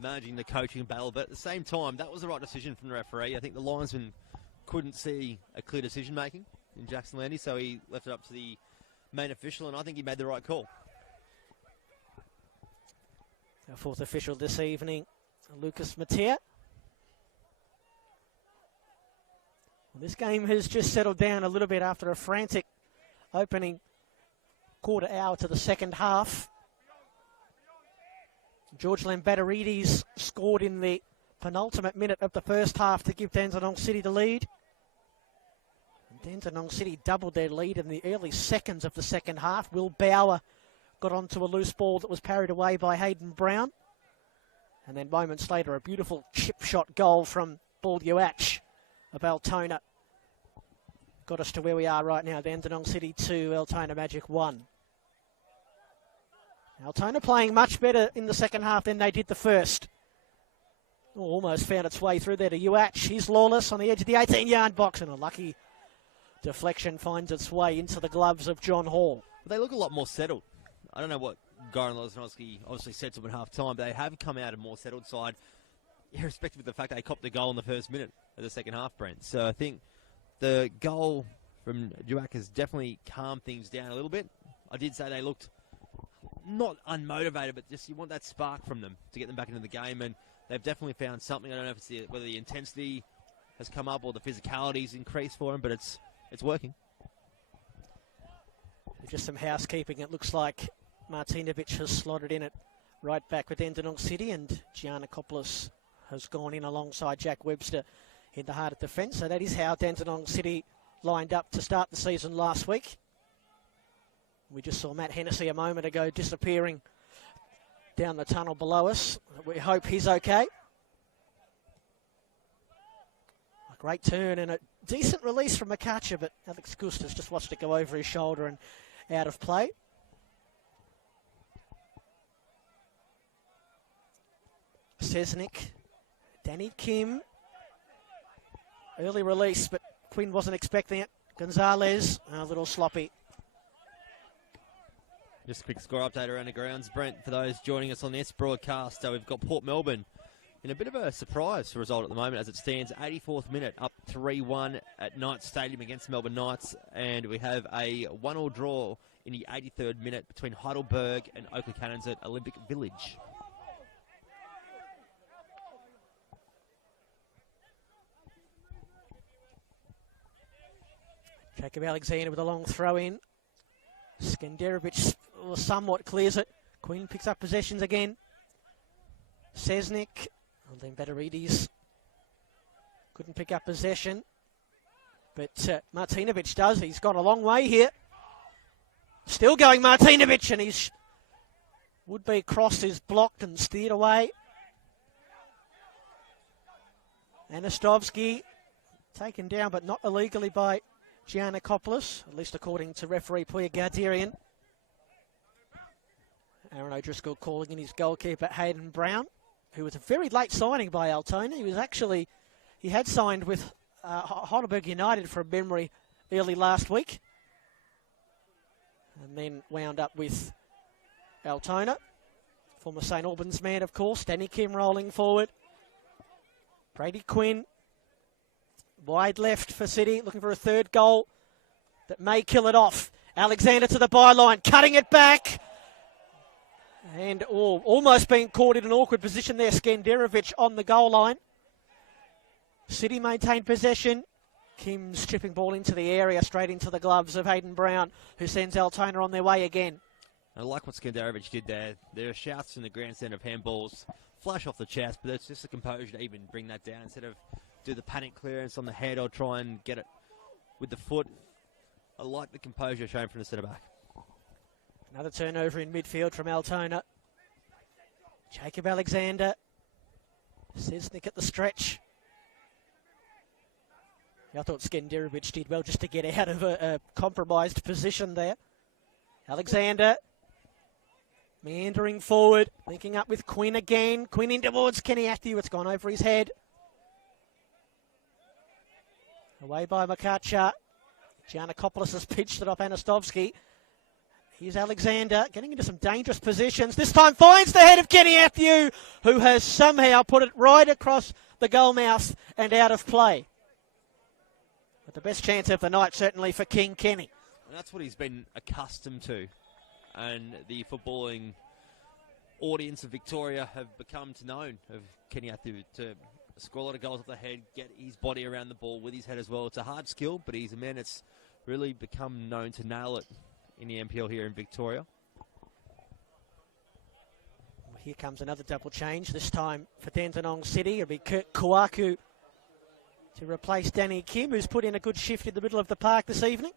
managing the coaching battle. But at the same time, that was the right decision from the referee. I think the linesman couldn't see a clear decision-making in Jackson Landy, so he left it up to the main official, and I think he made the right call. Our fourth official this evening, Lucas Matea. Well, this game has just settled down a little bit after a frantic opening quarter hour to the second half. George Lambatarides scored in the penultimate minute of the first half to give Dandenong City the lead. And Dandenong City doubled their lead in the early seconds of the second half. Will Bauer got onto a loose ball that was parried away by Hayden Brown. And then moments later, a beautiful chip shot goal from Paul Uach of Altona. Got us to where we are right now. Dandenong City 2, Altona Magic 1. Altona playing much better in the second half than they did the first. Oh, almost found its way through there to Uach. He's lawless on the edge of the 18-yard box, and a lucky deflection finds its way into the gloves of John Hall. They look a lot more settled. I don't know what Goran Lozanowski obviously said to them at half-time, but they have come out a more settled side, irrespective of the fact they copped the goal in the first minute of the second half, Brent. So I think the goal from Uach has definitely calmed things down a little bit. I did say they looked not unmotivated, but just you want that spark from them to get them back into the game, and they've definitely found something. I don't know if it's whether the intensity has come up or the physicality's increased for them, but it's working. Just some housekeeping. It looks like Martinovic has slotted in at right back with Dandenong City, and Giannakopoulos has gone in alongside Jack Webster in the heart of defence. So that is how Dandenong City lined up to start the season last week. We just saw Matt Hennessy a moment ago disappearing down the tunnel below us. We hope he's okay. A great turn and a decent release from McCutcher, but Alex Gustas just watched it go over his shoulder and out of play. Sesnick, Danny Kim. Early release, but Quinn wasn't expecting it. Gonzalez, a little sloppy. Just a quick score update around the grounds, Brent, for those joining us on this broadcast. So we've got Port Melbourne in a bit of a surprise result at the moment as it stands. 84th minute, up 3-1 at Knights Stadium against Melbourne Knights. And we have a 1-1 draw in the 83rd minute between Heidelberg and Oakley Cannons at Olympic Village. Jacob Alexander with a long throw in. Skenderovic somewhat clears it. Quinn picks up possessions again. Sesnick, and then Lambatarides Couldn't pick up possession. But Martinovic does. He's gone a long way here. Still going Martinovic, and his would-be cross is blocked and steered away. Anastovsky taken down, but not illegally by Giannakopoulos, at least according to referee Puya Garderian. Aaron O'Driscoll calling in his goalkeeper Hayden Brown, who was a very late signing by Altona. He had signed with Heidelberg United from memory early last week, and then wound up with Altona. Former St Albans man, of course. Danny Kim rolling forward. Brady Quinn, wide left for City, looking for a third goal that may kill it off. Alexander to the byline, cutting it back. And almost being caught in an awkward position there, Skenderovic on the goal line. City maintained possession. Kim's chipping ball into the area, straight into the gloves of Hayden Brown, who sends Altona on their way again. I like what Skenderovic did there. There are shouts from the grandstand of handballs, flash off the chest, but it's just the composure to even bring that down instead of do the panic clearance on the head or try and get it with the foot. I like the composure shown from the centre-back. Another turnover in midfield from Altona. Jacob Alexander. Sesnick at the stretch. I thought Skenderovic did well just to get out of a compromised position there. Alexander meandering forward, linking up with Quinn again. Quinn in towards Kenny Atthew. It's gone over his head. Away by Makacha. Giannakopoulos has pitched it off Anastovsky. Here's Alexander getting into some dangerous positions. This time finds the head of Kenny Atthew, who has somehow put it right across the goal mouth and out of play. But the best chance of the night certainly for King Kenny. And that's what he's been accustomed to. And the footballing audience of Victoria have become to known of Kenny Atthew to score a lot of goals off the head, get his body around the ball with his head as well. It's a hard skill, but he's a man that's really become known to nail it in the NPL here in Victoria. Here comes another double change, this time for Dandenong City. It'll be Kurt Kwaku to replace Danny Kim, who's put in a good shift in the middle of the park this evening.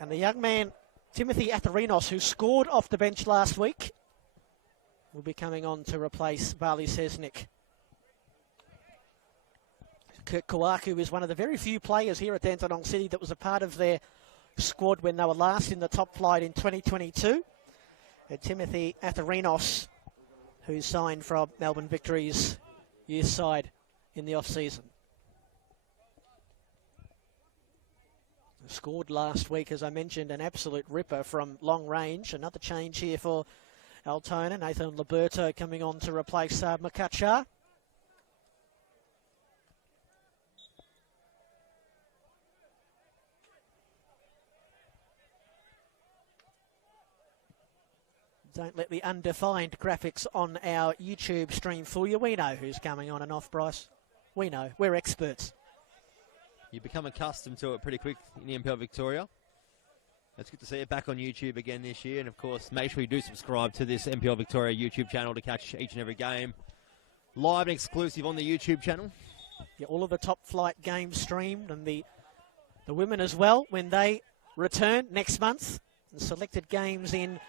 And the young man, Timothy Atharinos, who scored off the bench last week, will be coming on to replace Bali Sesnick. Kurt Kwaku is one of the very few players here at Dandenong City that was a part of their squad when they were last in the top flight in 2022. And Timothy Atharinos, who signed from Melbourne Victory's youth side in the off-season. Scored last week, as I mentioned, an absolute ripper from long range. Another change here for Altona. Nathan Liberto coming on to replace Makacha. Don't let the undefined graphics on our YouTube stream fool you. We know who's coming on and off, Bryce. We know. We're experts. You become accustomed to it pretty quick in the NPL Victoria. It's good to see it back on YouTube again this year. And, of course, make sure you do subscribe to this NPL Victoria YouTube channel to catch each and every game live and exclusive on the YouTube channel. Yeah, all of the top flight games streamed, and the women as well when they return next month. And selected games in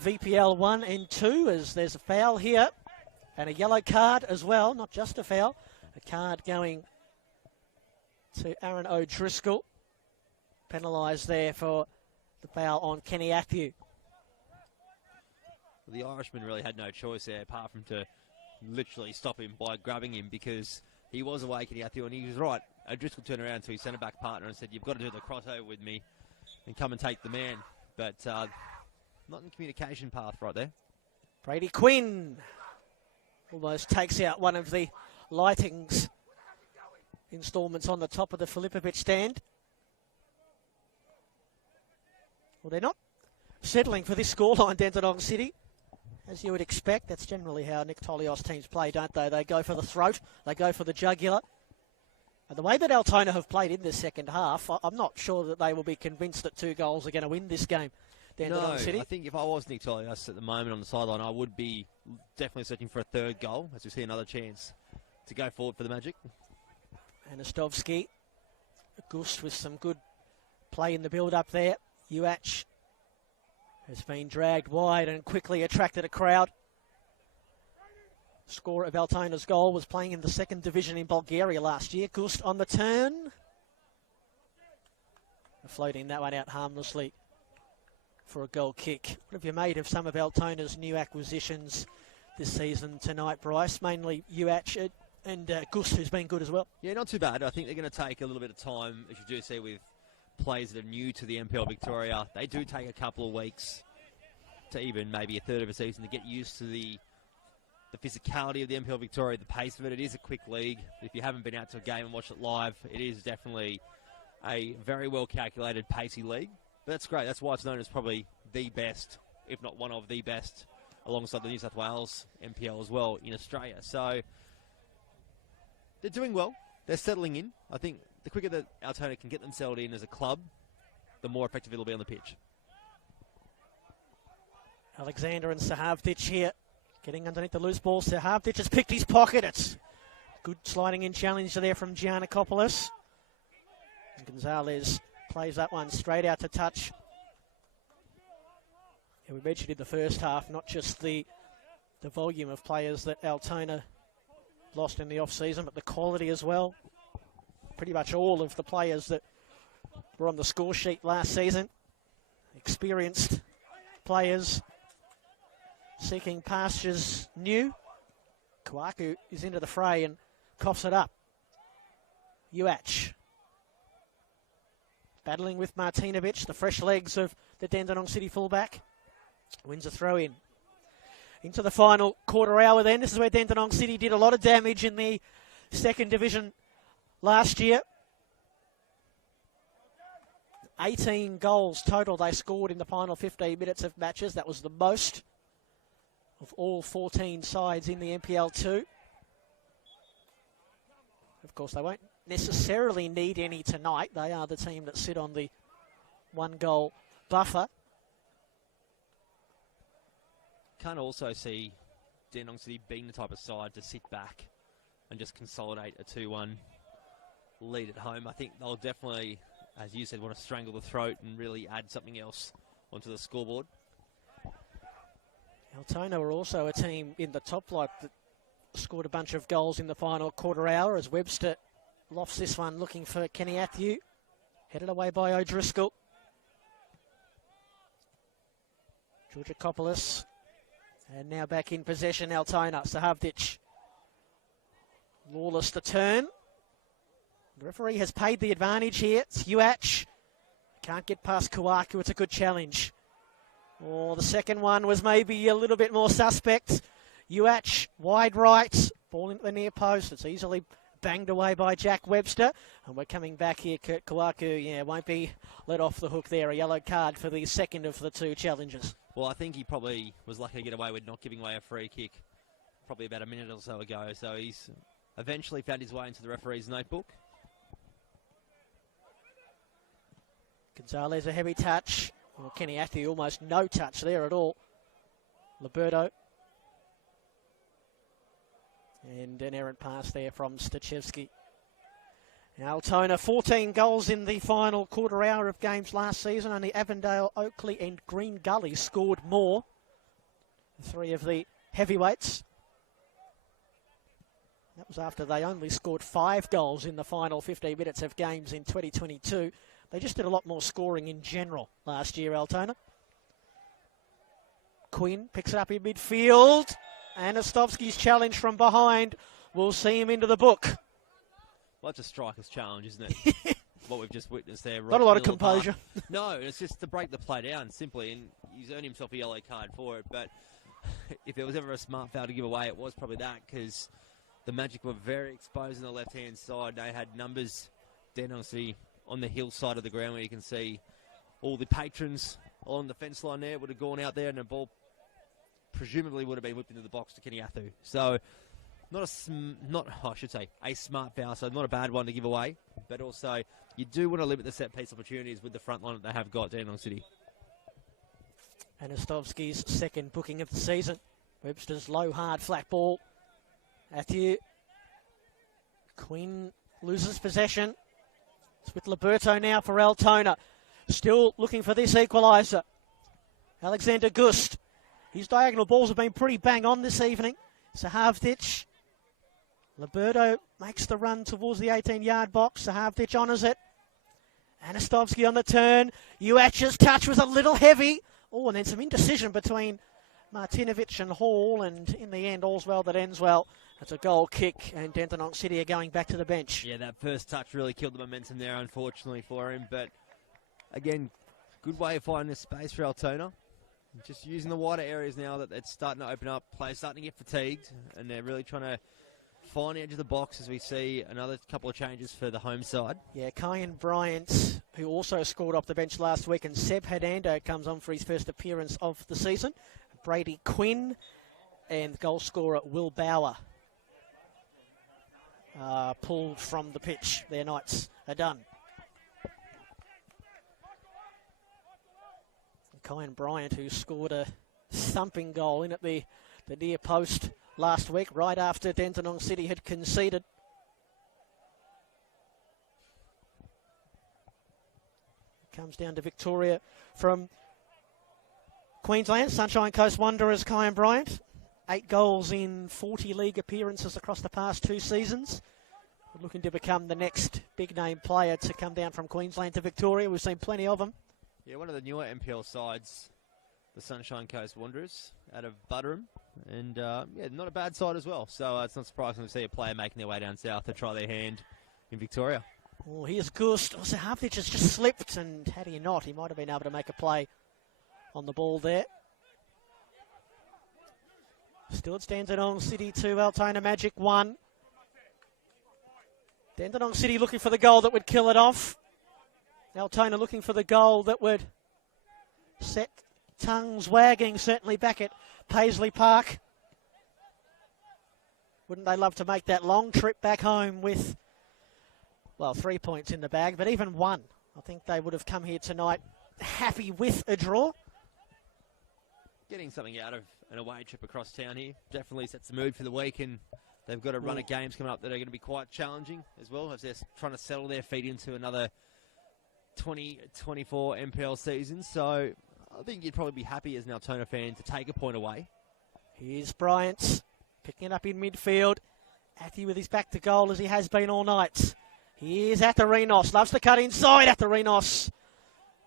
VPL 1 and 2, as there's a foul here and a yellow card as well, not just a foul. A card going to Aaron O'Driscoll. Penalised there for the foul on Kenny Atthew. The Irishman really had no choice there apart from to literally stop him by grabbing him, because he was away, Kenny Atthew, and he was right. O'Driscoll turned around to his centre-back partner and said, "You've got to do the crossover with me and come and take the man." But not in the communication path right there. Brady Quinn almost takes out one of the lightings instalments on the top of the Filipovic stand. Well, they're not settling for this scoreline, Dandenong City. As you would expect, that's generally how Nick Tolios teams play, don't they? They go for the throat, they go for the jugular. And the way that Altona have played in the second half, I'm not sure that they will be convinced that 2 goals are going to win this game, Dandenong City. I think if I was Nick Tolios at the moment on the sideline, I would be definitely searching for a third goal, as we see another chance to go forward for the Magic. Anastovsky, Gust with some good play in the build-up there. Uach has been dragged wide and quickly attracted a crowd. Scorer of Altona's goal was playing in the second division in Bulgaria last year. Gust on the turn. Floating that one out harmlessly for a goal kick. What have you made of some of Altona's new acquisitions this season tonight, Bryce? Mainly Uach and Gust, who's been good as well. Yeah, not too bad. I think they're going to take a little bit of time, as you do see with players that are new to the NPL Victoria. They do take a couple of weeks to even maybe a third of a season to get used to the physicality of the NPL Victoria, the pace of it. It is a quick league. If you haven't been out to a game and watched it live, it is definitely a very well-calculated, pacey league. But that's great. That's why it's known as probably the best, if not one of the best, alongside the New South Wales NPL as well in Australia. So they're doing well. They're settling in. I think the quicker that Altona can get them settled in as a club, the more effective it'll be on the pitch. Alexander and Sahavdic here, getting underneath the loose ball. Sahavdic has picked his pocket. It's good sliding in challenge there from Giannakopoulos. And Gonzalez plays that one straight out to touch. Yeah, we mentioned in the first half, not just the volume of players that Altona lost in the off-season, but the quality as well. Pretty much all of the players that were on the score sheet last season. Experienced players seeking pastures new. Kawaku is into the fray and coughs it up. Uach battling with Martinovic, the fresh legs of the Dandenong City fullback. Wins a throw in. Into the final quarter hour then. This is where Dandenong City did a lot of damage in the second division last year. 18 goals total they scored in the final 15 minutes of matches. That was the most of all 14 sides in the NPL2. Of course, they won't necessarily need any tonight. They are the team that sit on the one-goal buffer. Can't also see Dandenong City being the type of side to sit back and just consolidate a 2-1 lead at home. I think they'll definitely, as you said, want to strangle the throat and really add something else onto the scoreboard. Altona were also a team in the top flight that scored a bunch of goals in the final quarter hour as Webster lofts this one looking for Kenny Atthew. Headed away by O'Driscoll. Georgakopoulos. And now back in possession, Altona. Sahavdic. Lawless the turn. The referee has paid the advantage here. It's Uach. Can't get past Kawaku. It's a good challenge. Oh, the second one was maybe a little bit more suspect. Uach, wide right. Ball into the near post. It's easily banged away by Jack Webster. And we're coming back here. Kurt Kawaku, yeah, won't be let off the hook there. A yellow card for the second of the two challenges. Well, I think he probably was lucky to get away with not giving away a free kick probably about a minute or so ago. So he's eventually found his way into the referee's notebook. Gonzalez, a heavy touch. Well, Kenny Atthew, almost no touch there at all. Liberto. And an errant pass there from Stachevski. Altona, 14 goals in the final quarter hour of games last season. Only Avondale, Oakley and Green Gully scored more. Three of the heavyweights. That was after they only scored 5 goals in the final 15 minutes of games in 2022. They just did a lot more scoring in general last year, Altona. Quinn picks it up in midfield. Anastovsky's challenge from behind will see him into the book. Well, it's a striker's challenge, isn't it? What we've just witnessed there. Right, not a lot of composure. No, it's just to break the play down, simply, and he's earned himself a yellow card for it. But if there was ever a smart foul to give away, it was probably that, because the Magic were very exposed on the left-hand side. They had numbers down on the hillside of the ground where you can see all the patrons on the fence line there would have gone out there, and the ball presumably would have been whipped into the box to Kenny Atthew. So a smart foul, so not a bad one to give away, but also you do want to limit the set-piece opportunities with the front line that they have got Dandenong City. Anastovsky's second booking of the season. Webster's low, hard, flat ball. Atthew Quinn loses possession. It's with Liberto now for Altona. Still looking for this equaliser. Alexander Gust. His diagonal balls have been pretty bang on this evening. Sahavdic. Liberto makes the run towards the 18-yard box. Sahavdic honours it. Anastovsky on the turn. Uach's touch was a little heavy. Oh, and then some indecision between Martinovic and Hall, and in the end, all's well that ends well. It's a goal kick, and Dandenong City are going back to the bench. Yeah, that first touch really killed the momentum there, unfortunately, for him. But, again, good way of finding a space for Altona. Just using the wider areas now that it's starting to open up. Players starting to get fatigued, and they're really trying to find the edge of the box as we see another couple of changes for the home side. Yeah, Kyan Bryant, who also scored off the bench last week, and Seb Hernando comes on for his first appearance of the season. Brady Quinn and goal scorer Will Bauer pulled from the pitch. Their nights are done. Kyan Bryant, who scored a thumping goal in at the near post last week, right after Dandenong City had conceded. Comes down to Victoria from Queensland. Sunshine Coast Wanderers, Kyan Bryant. 8 goals in 40 league appearances across the past 2 seasons. We're looking to become the next big-name player to come down from Queensland to Victoria. We've seen plenty of them. Yeah, one of the newer NPL sides, the Sunshine Coast Wanderers, out of Butterham. And, yeah, not a bad side as well. So it's not surprising to see a player making their way down south to try their hand in Victoria. Oh, here's Gust. Also, Havlich has just slipped, and had he not, he might have been able to make a play on the ball there. Still it's Dandenong City 2, Altona Magic 1. Dandenong City looking for the goal that would kill it off. Altona looking for the goal that would set tongues wagging, certainly back at Paisley Park. Wouldn't they love to make that long trip back home with, well, 3 points in the bag, but even 1. I think they would have come here tonight happy with a draw. Getting something out of an away trip across town here definitely sets the mood for the week, and they've got a run of games coming up that are going to be quite challenging as well, as they're trying to settle their feet into another 2024 NPL season. So I think you'd probably be happy as an Altona fan to take a point away. Here's Bryant picking it up in midfield. Athy with his back to goal as he has been all night. Here's Atherinos. Loves to cut inside. Atherinos.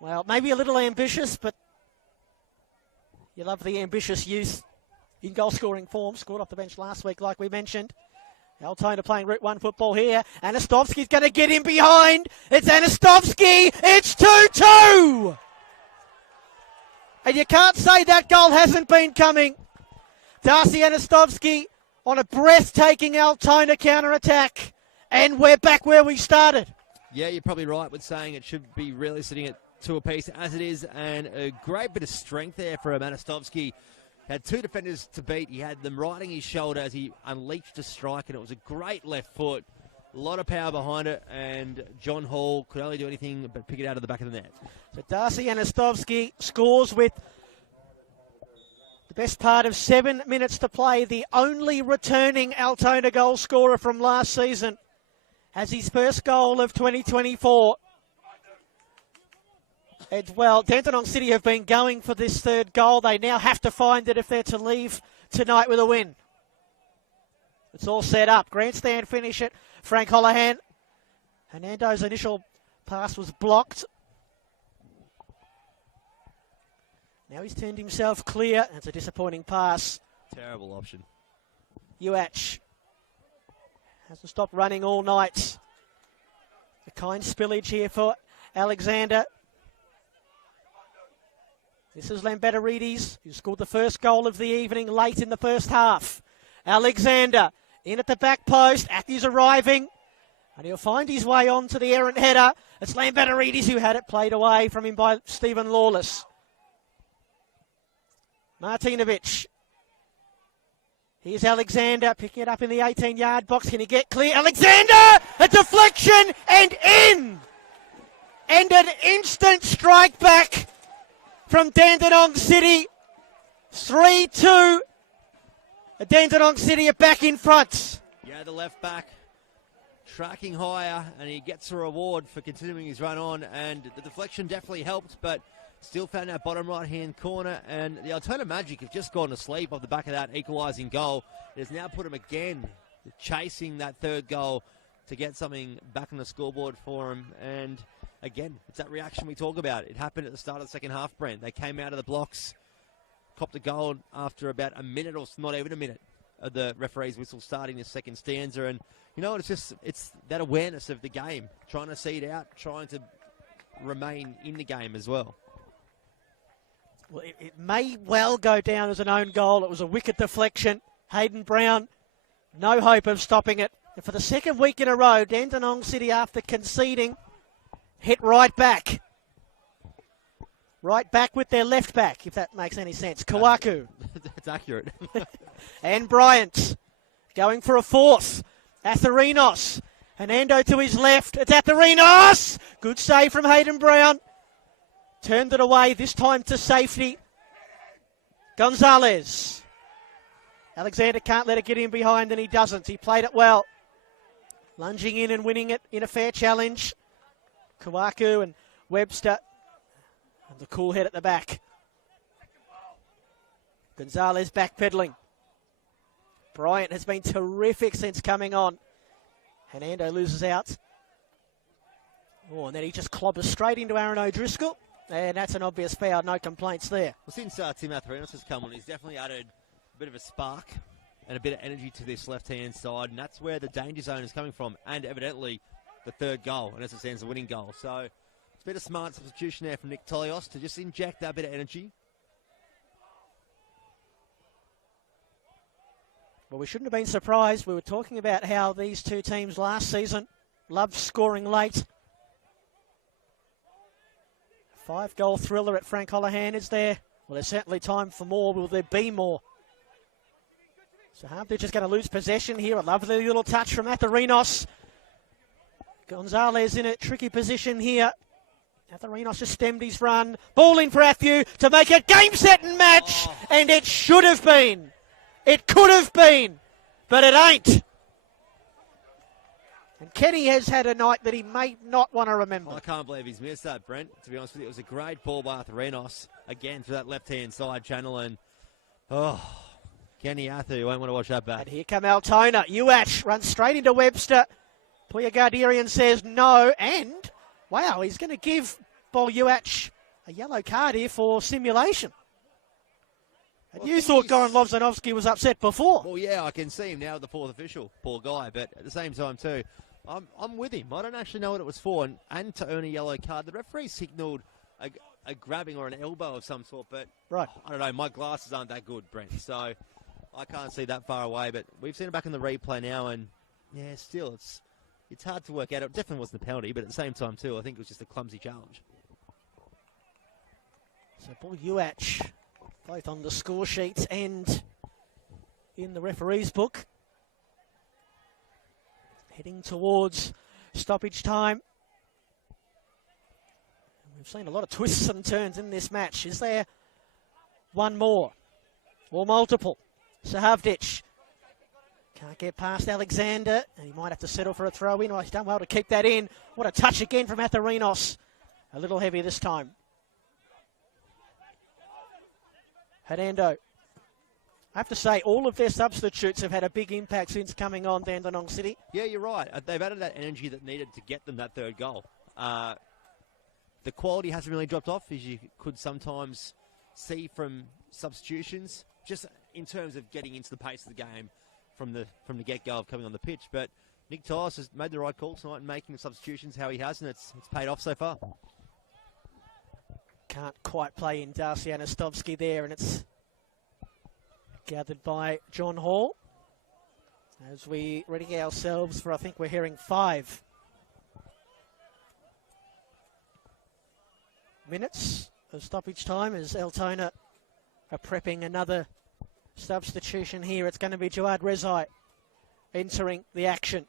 Well, maybe a little ambitious, but you love the ambitious youth in goal-scoring form. Scored off the bench last week, like we mentioned. Altona playing Route 1 football here. Anastovsky's going to get in behind. It's Anastovsky. It's 2-2. And you can't say that goal hasn't been coming. Darcy Anastovsky on a breathtaking Altona counter-attack. And we're back where we started. Yeah, you're probably right with saying it should be really sitting at 2 apiece as it is. And a great bit of strength there for Anastovsky. Had 2 defenders to beat. He had them riding his shoulder as he unleashed a strike, and it was a great left foot. A lot of power behind it, and John Hall could only do anything but pick it out of the back of the net. So Darcy Anastovsky scores with the best part of 7 minutes to play. The only returning Altona goal scorer from last season has his first goal of 2024. And, well, Dandenong City have been going for this third goal. They now have to find it if they're to leave tonight with a win. It's all set up. Grandstand finish it. Frank Holohan. Hernando's initial pass was blocked. Now he's turned himself clear. It's a disappointing pass. Terrible option. Uach hasn't stopped running all night. A kind spillage here for Alexander. This is Lambettaridis, who scored the first goal of the evening late in the first half. Alexander in at the back post. Athy's arriving. And he'll find his way on to the errant header. It's Lambettaridis who had it played away from him by Stephen Lawless. Martinovic. Here's Alexander picking it up in the 18-yard box. Can he get clear? Alexander! A deflection and in! And an instant strike back from Dandenong City. 3-2. Dandenong City are back in front. Yeah, the left back tracking higher, and he gets a reward for continuing his run on, and the deflection definitely helped, but still found that bottom right-hand corner, and the Altona Magic have just gone to sleep off the back of that equalising goal. It has now put him again chasing that third goal to get something back on the scoreboard for him, and again, it's that reaction we talk about. It happened at the start of the second half, Brent. They came out of the blocks, copped a goal after about a minute, or not even a minute, of the referee's whistle starting the second stanza, and you know, it's that awareness of the game, trying to see it out, trying to remain in the game as well. Well, it may well go down as an own goal. It was a wicked deflection. Hayden Brown, no hope of stopping it. And for the second week in a row, Dandenong City, after conceding, hit right back. Right back with their left back, if that makes any sense. Kawaku. That's accurate. And Bryant going for a fourth. Atherinos. Hernando to his left. It's Atherinos! Good save from Hayden Brown. Turned it away, this time to safety. Gonzalez. Alexander can't let it get in behind, and he doesn't. He played it well. Lunging in and winning it in a fair challenge. Kawaku and Webster. And the cool head at the back. Gonzalez backpedaling. Bryant has been terrific since coming on. Hernando loses out. Oh, and then he just clobbers straight into Aaron O'Driscoll. And that's an obvious foul, no complaints there. Well, since Tim Atherinos has come on, he's definitely added a bit of a spark and a bit of energy to this left-hand side, and that's where the danger zone is coming from, and evidently the third goal, and as it stands, the winning goal. So it's been a smart substitution there from Nick Tolios to just inject that bit of energy. Well, we shouldn't have been surprised. We were talking about how these two teams last season loved scoring late. 5-goal thriller at Frank Holohan is there. Well, there's certainly time for more. Will there be more? So they're just going to lose possession here. A lovely little touch from Atherinos. Gonzalez in a tricky position here. Atherinos just stemmed his run. Ball in for Athu to make it game, set and match. And it should have been. It could have been, but it ain't. And Kenny has had a night that he may not want to remember. I can't believe he's missed that, Brent. To be honest with you, it was a great ball by Atherinos, again, through that left-hand side channel. And, Kenny Athu, you won't want to watch that back. And here come Altona. Uach runs straight into Webster. Puya Garderian says no. And, wow, he's going to give Bol Uach a yellow card here for simulation. And you thought Goran Lovzanovsky was upset before. Well, yeah, I can see him now, the fourth official. Poor guy. But at the same time, too, I'm with him. I don't actually know what it was for. And to earn a yellow card, the referee signalled a grabbing or an elbow of some sort. But right. I don't know. My glasses aren't that good, Brent. So I can't see that far away. But we've seen it back in the replay now. And, yeah, still, it's hard to work out. It definitely wasn't a penalty. But at the same time, too, I think it was just a clumsy challenge. So Bol Uach, both on the score sheets and in the referee's book. Heading towards stoppage time. We've seen a lot of twists and turns in this match. Is there one more or multiple? Sahavdic can't get past Alexander, and he might have to settle for a throw-in. Oh, he's done well to keep that in. What a touch again from Atherinos. A little heavy this time. Hernando. I have to say, all of their substitutes have had a big impact since coming on Dandenong City. Yeah, you're right. They've added that energy that needed to get them that third goal. The quality hasn't really dropped off, as you could sometimes see from substitutions, just in terms of getting into the pace of the game from the get-go of coming on the pitch. But Nick Tyus has made the right call tonight in making the substitutions how he has, and it's paid off so far. Can't quite play in Darcy Anastovsky there, and it's gathered by John Hall as we ready ourselves for, I think we're hearing 5 minutes of stoppage time as Altona are prepping another substitution here. It's going to be Jawad Rezai entering the action.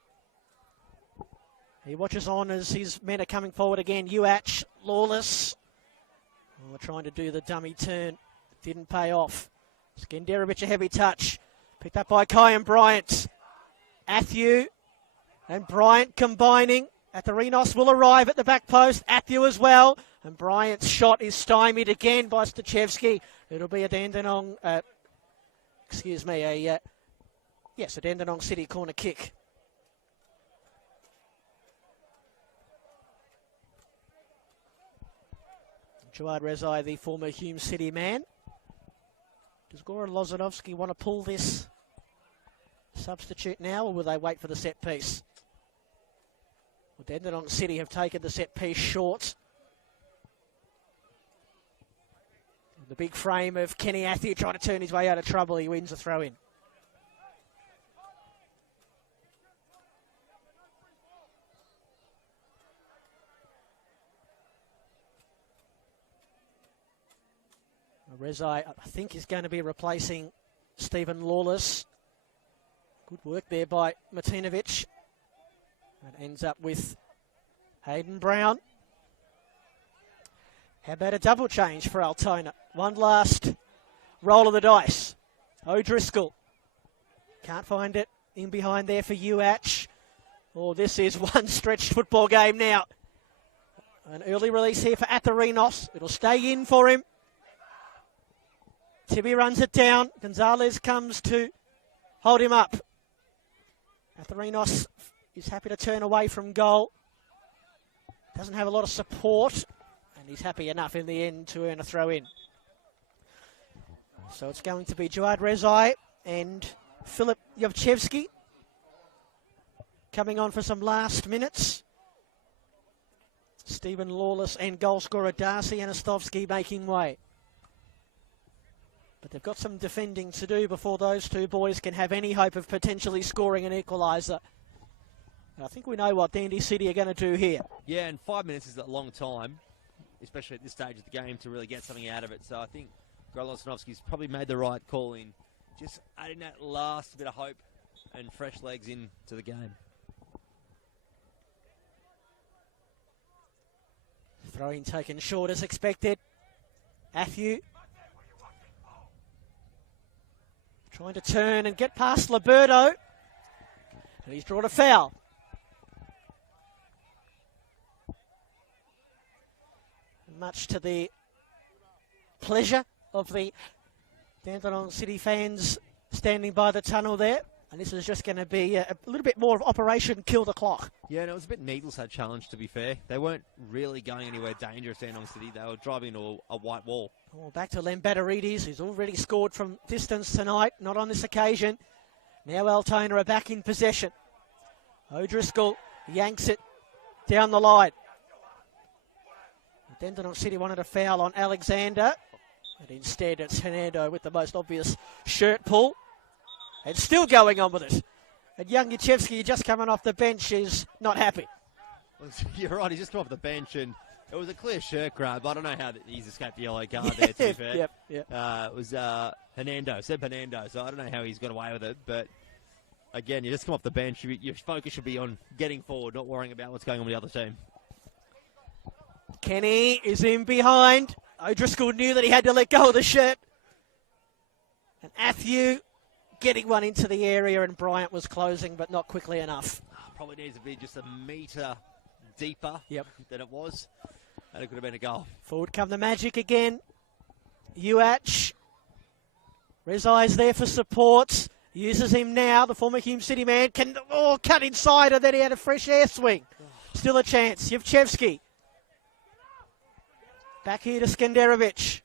He watches on as his men are coming forward again. Uach, Lawless. Oh, trying to do the dummy turn. Didn't pay off. Skenderovic, a heavy touch. Picked up by Kyan Bryant. Athu And Bryant combining. Atherinos will arrive at the back post. Atthew as well. And Bryant's shot is stymied again by Stachevski. It'll be a Dandenong, a Dandenong City corner kick. Gerard Rezai, the former Hume City man. Does Goran Lozanovski want to pull this substitute now, or will they wait for the set piece? Well, Dandenong City have taken the set piece short. The big frame of Kenny Atthew trying to turn his way out of trouble. He wins a throw in. Rezai, I think, is going to be replacing Stephen Lawless. Good work there by Martinovic. That ends up with Hayden Brown. How about a double change for Altona? One last roll of the dice. O'Driscoll. Can't find it in behind there for UH. Oh, this is one stretched football game now. An early release here for Atherinos. It'll stay in for him. Tibby runs it down. Gonzalez comes to hold him up. Atherinos is happy to turn away from goal. Doesn't have a lot of support. And he's happy enough in the end to earn a throw in. So it's going to be Gerard Rezai and Filip Jovchevski coming on for some last minutes. Stephen Lawless and goal scorer Darcy Anastovsky making way. But they've got some defending to do before those two boys can have any hope of potentially scoring an equaliser. I think we know what Dandy City are going to do here. Yeah, and 5 minutes is a long time, especially at this stage of the game, to really get something out of it. So I think Grolonovsky's probably made the right call in just adding that last bit of hope and fresh legs into the game. Throwing taken short as expected. Atthew trying to turn and get past Liberto. And he's drawn a foul. Much to the pleasure of the Dandenong City fans standing by the tunnel there. And this is just going to be a little bit more of Operation Kill the Clock. Yeah, and it was a bit needless, that challenge, to be fair. They weren't really going anywhere dangerous, Dandenong City. They were driving into a white wall. Oh, back to Lem Batterides, who's already scored from distance tonight. Not on this occasion. Now Altona are back in possession. O'Driscoll yanks it down the line. Dandenong City wanted a foul on Alexander. And instead it's Hernando with the most obvious shirt pull. And still going on with it. And young Yachevsky, just coming off the bench, is not happy. Well, you're right, he's just come off the bench, and it was a clear shirt grab. I don't know how he's escaped the yellow card there, to be fair. Yep. It was Seb Hernando, so I don't know how he's got away with it. But, again, you just come off the bench. Your focus should be on getting forward, not worrying about what's going on with the other team. Kenny is in behind. O'Driscoll knew that he had to let go of the shirt. And Atthew getting one into the area, and Bryant was closing, but not quickly enough. Probably needs to be just a metre deeper than it was, and it could have been a goal. Forward come the Magic again. UH. Rezai's there for support. Uses him now. The former Hume City man can cut inside, and then he had a fresh air swing. Still a chance. Yevchevsky. Back here to Skenderovic.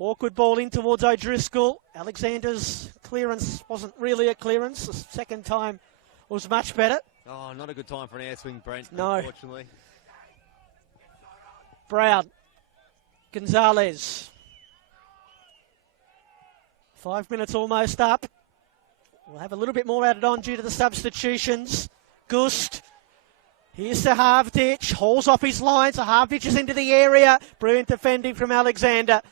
Awkward ball in towards O'Driscoll. Alexander's clearance wasn't really a clearance. The second time was much better. Oh, not a good time for an air swing, Brent, no. Unfortunately. Brown. Gonzalez. 5 minutes almost up. We'll have a little bit more added on due to the substitutions. Gust. Here's Sahavdic. Hauls off his line. Sahavdic is into the area. Brilliant defending from Alexander.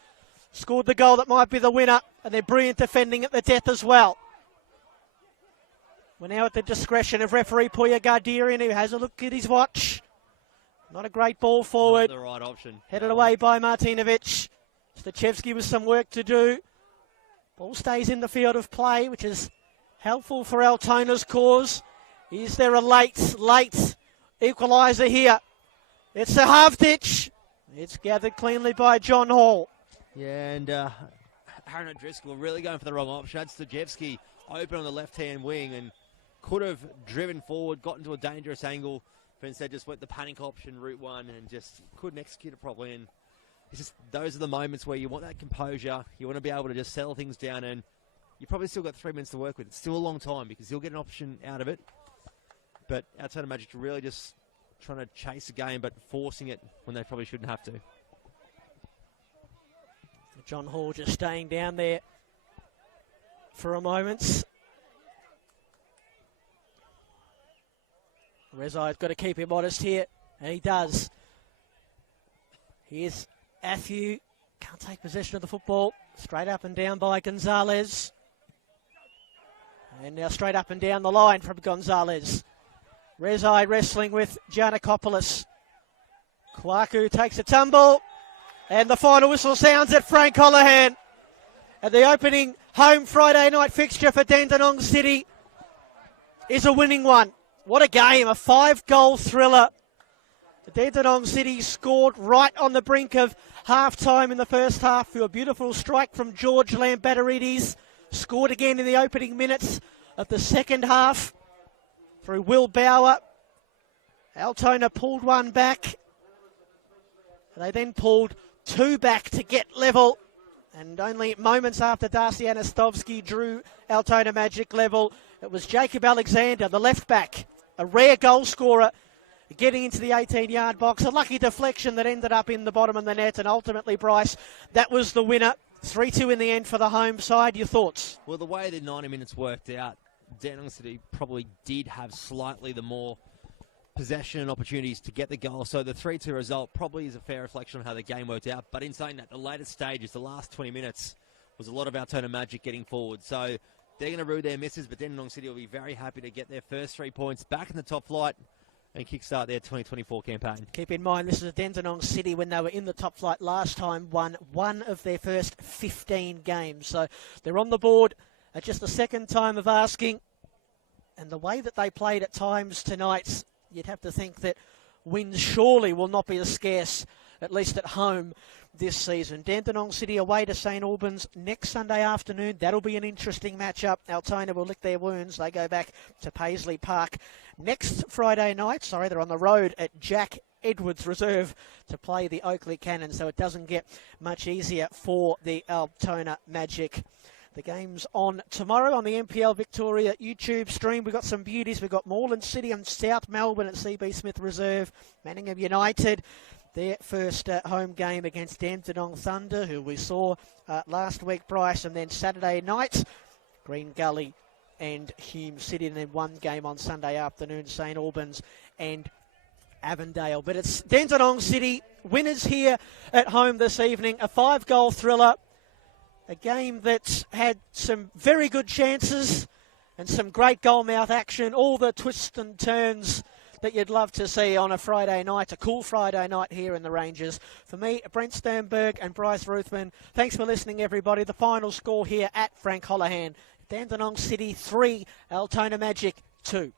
Scored the goal that might be the winner. And they're brilliant defending at the death as well. We're now at the discretion of referee Puya Garderian, who has a look at his watch. Not a great ball forward. Not the right option. Headed away by Martinovic. Stachevski with some work to do. Ball stays in the field of play, which is helpful for Altona's cause. Is there a late equaliser here? It's a half ditch. It's gathered cleanly by John Hall. Yeah, and Aaron O'Driscoll really going for the wrong option. Had Stojevski open on the left-hand wing and could have driven forward, got into a dangerous angle, but instead just went the panic option, route one, and just couldn't execute it properly. And it's just those are the moments where you want that composure. You want to be able to just settle things down, and you probably still got 3 minutes to work with. It's still a long time because you'll get an option out of it. But Altona Magic really just trying to chase the game, but forcing it when they probably shouldn't have to. John Hall just staying down there for a moment. Rezai's got to keep him honest here, and he does. Here's Atthew, can't take possession of the football. Straight up and down by Gonzalez. And now straight up and down the line from Gonzalez. Rezai wrestling with Giannakopoulos. Kwaku takes a tumble. And the final whistle sounds at Frank Holohan. And the opening home Friday night fixture for Dandenong City is a winning one. What a game, a 5-goal thriller. Dandenong City scored right on the brink of half-time in the first half through a beautiful strike from George Lambatarides. Scored again in the opening minutes of the second half through Will Bauer. Altona pulled one back. They then pulled two back to get level. And only moments after Darcy Anastovsky drew Altona Magic level, it was Jacob Alexander, the left back, a rare goal scorer, getting into the 18-yard box. A lucky deflection that ended up in the bottom of the net, and ultimately, Bryce, that was the winner. 3-2 in the end for the home side. Your thoughts? Well, the way the 90 minutes worked out, Dandenong City probably did have slightly the more possession and opportunities to get the goal. So the 3-2 result probably is a fair reflection on how the game worked out. But in saying that, the later stages, the last 20 minutes, was a lot of Altona Magic getting forward. So they're going to rue their misses, but Dandenong City will be very happy to get their first 3 points back in the top flight and kickstart their 2024 campaign. Keep in mind, this is a Dandenong City, when they were in the top flight last time, won one of their first 15 games. So they're on the board at just the second time of asking. And the way that they played at times tonight, you'd have to think that wins surely will not be as scarce, at least at home, this season. Dandenong City away to St Albans next Sunday afternoon. That'll be an interesting matchup. Altona will lick their wounds. They go back to Paisley Park next Friday night. They're on the road at Jack Edwards Reserve to play the Oakley Cannons, so it doesn't get much easier for the Altona Magic. The game's on tomorrow on the NPL Victoria YouTube stream. We've got some beauties. We've got Moreland City and South Melbourne at CB Smith Reserve. Manningham United, their first home game against Dandenong Thunder, who we saw last week, Bryce. And then Saturday night, Green Gully and Hume City. And then one game on Sunday afternoon, St Albans and Avondale. But it's Dandenong City winners here at home this evening. A 5-goal thriller. A game that had some very good chances and some great goalmouth action. All the twists and turns that you'd love to see on a Friday night, a cool Friday night here in the Ranges. For me, Brent Sternberg and Bryce Ruthven, thanks for listening, everybody. The final score here at Frank Holohan. Dandenong City 3, Altona Magic 2.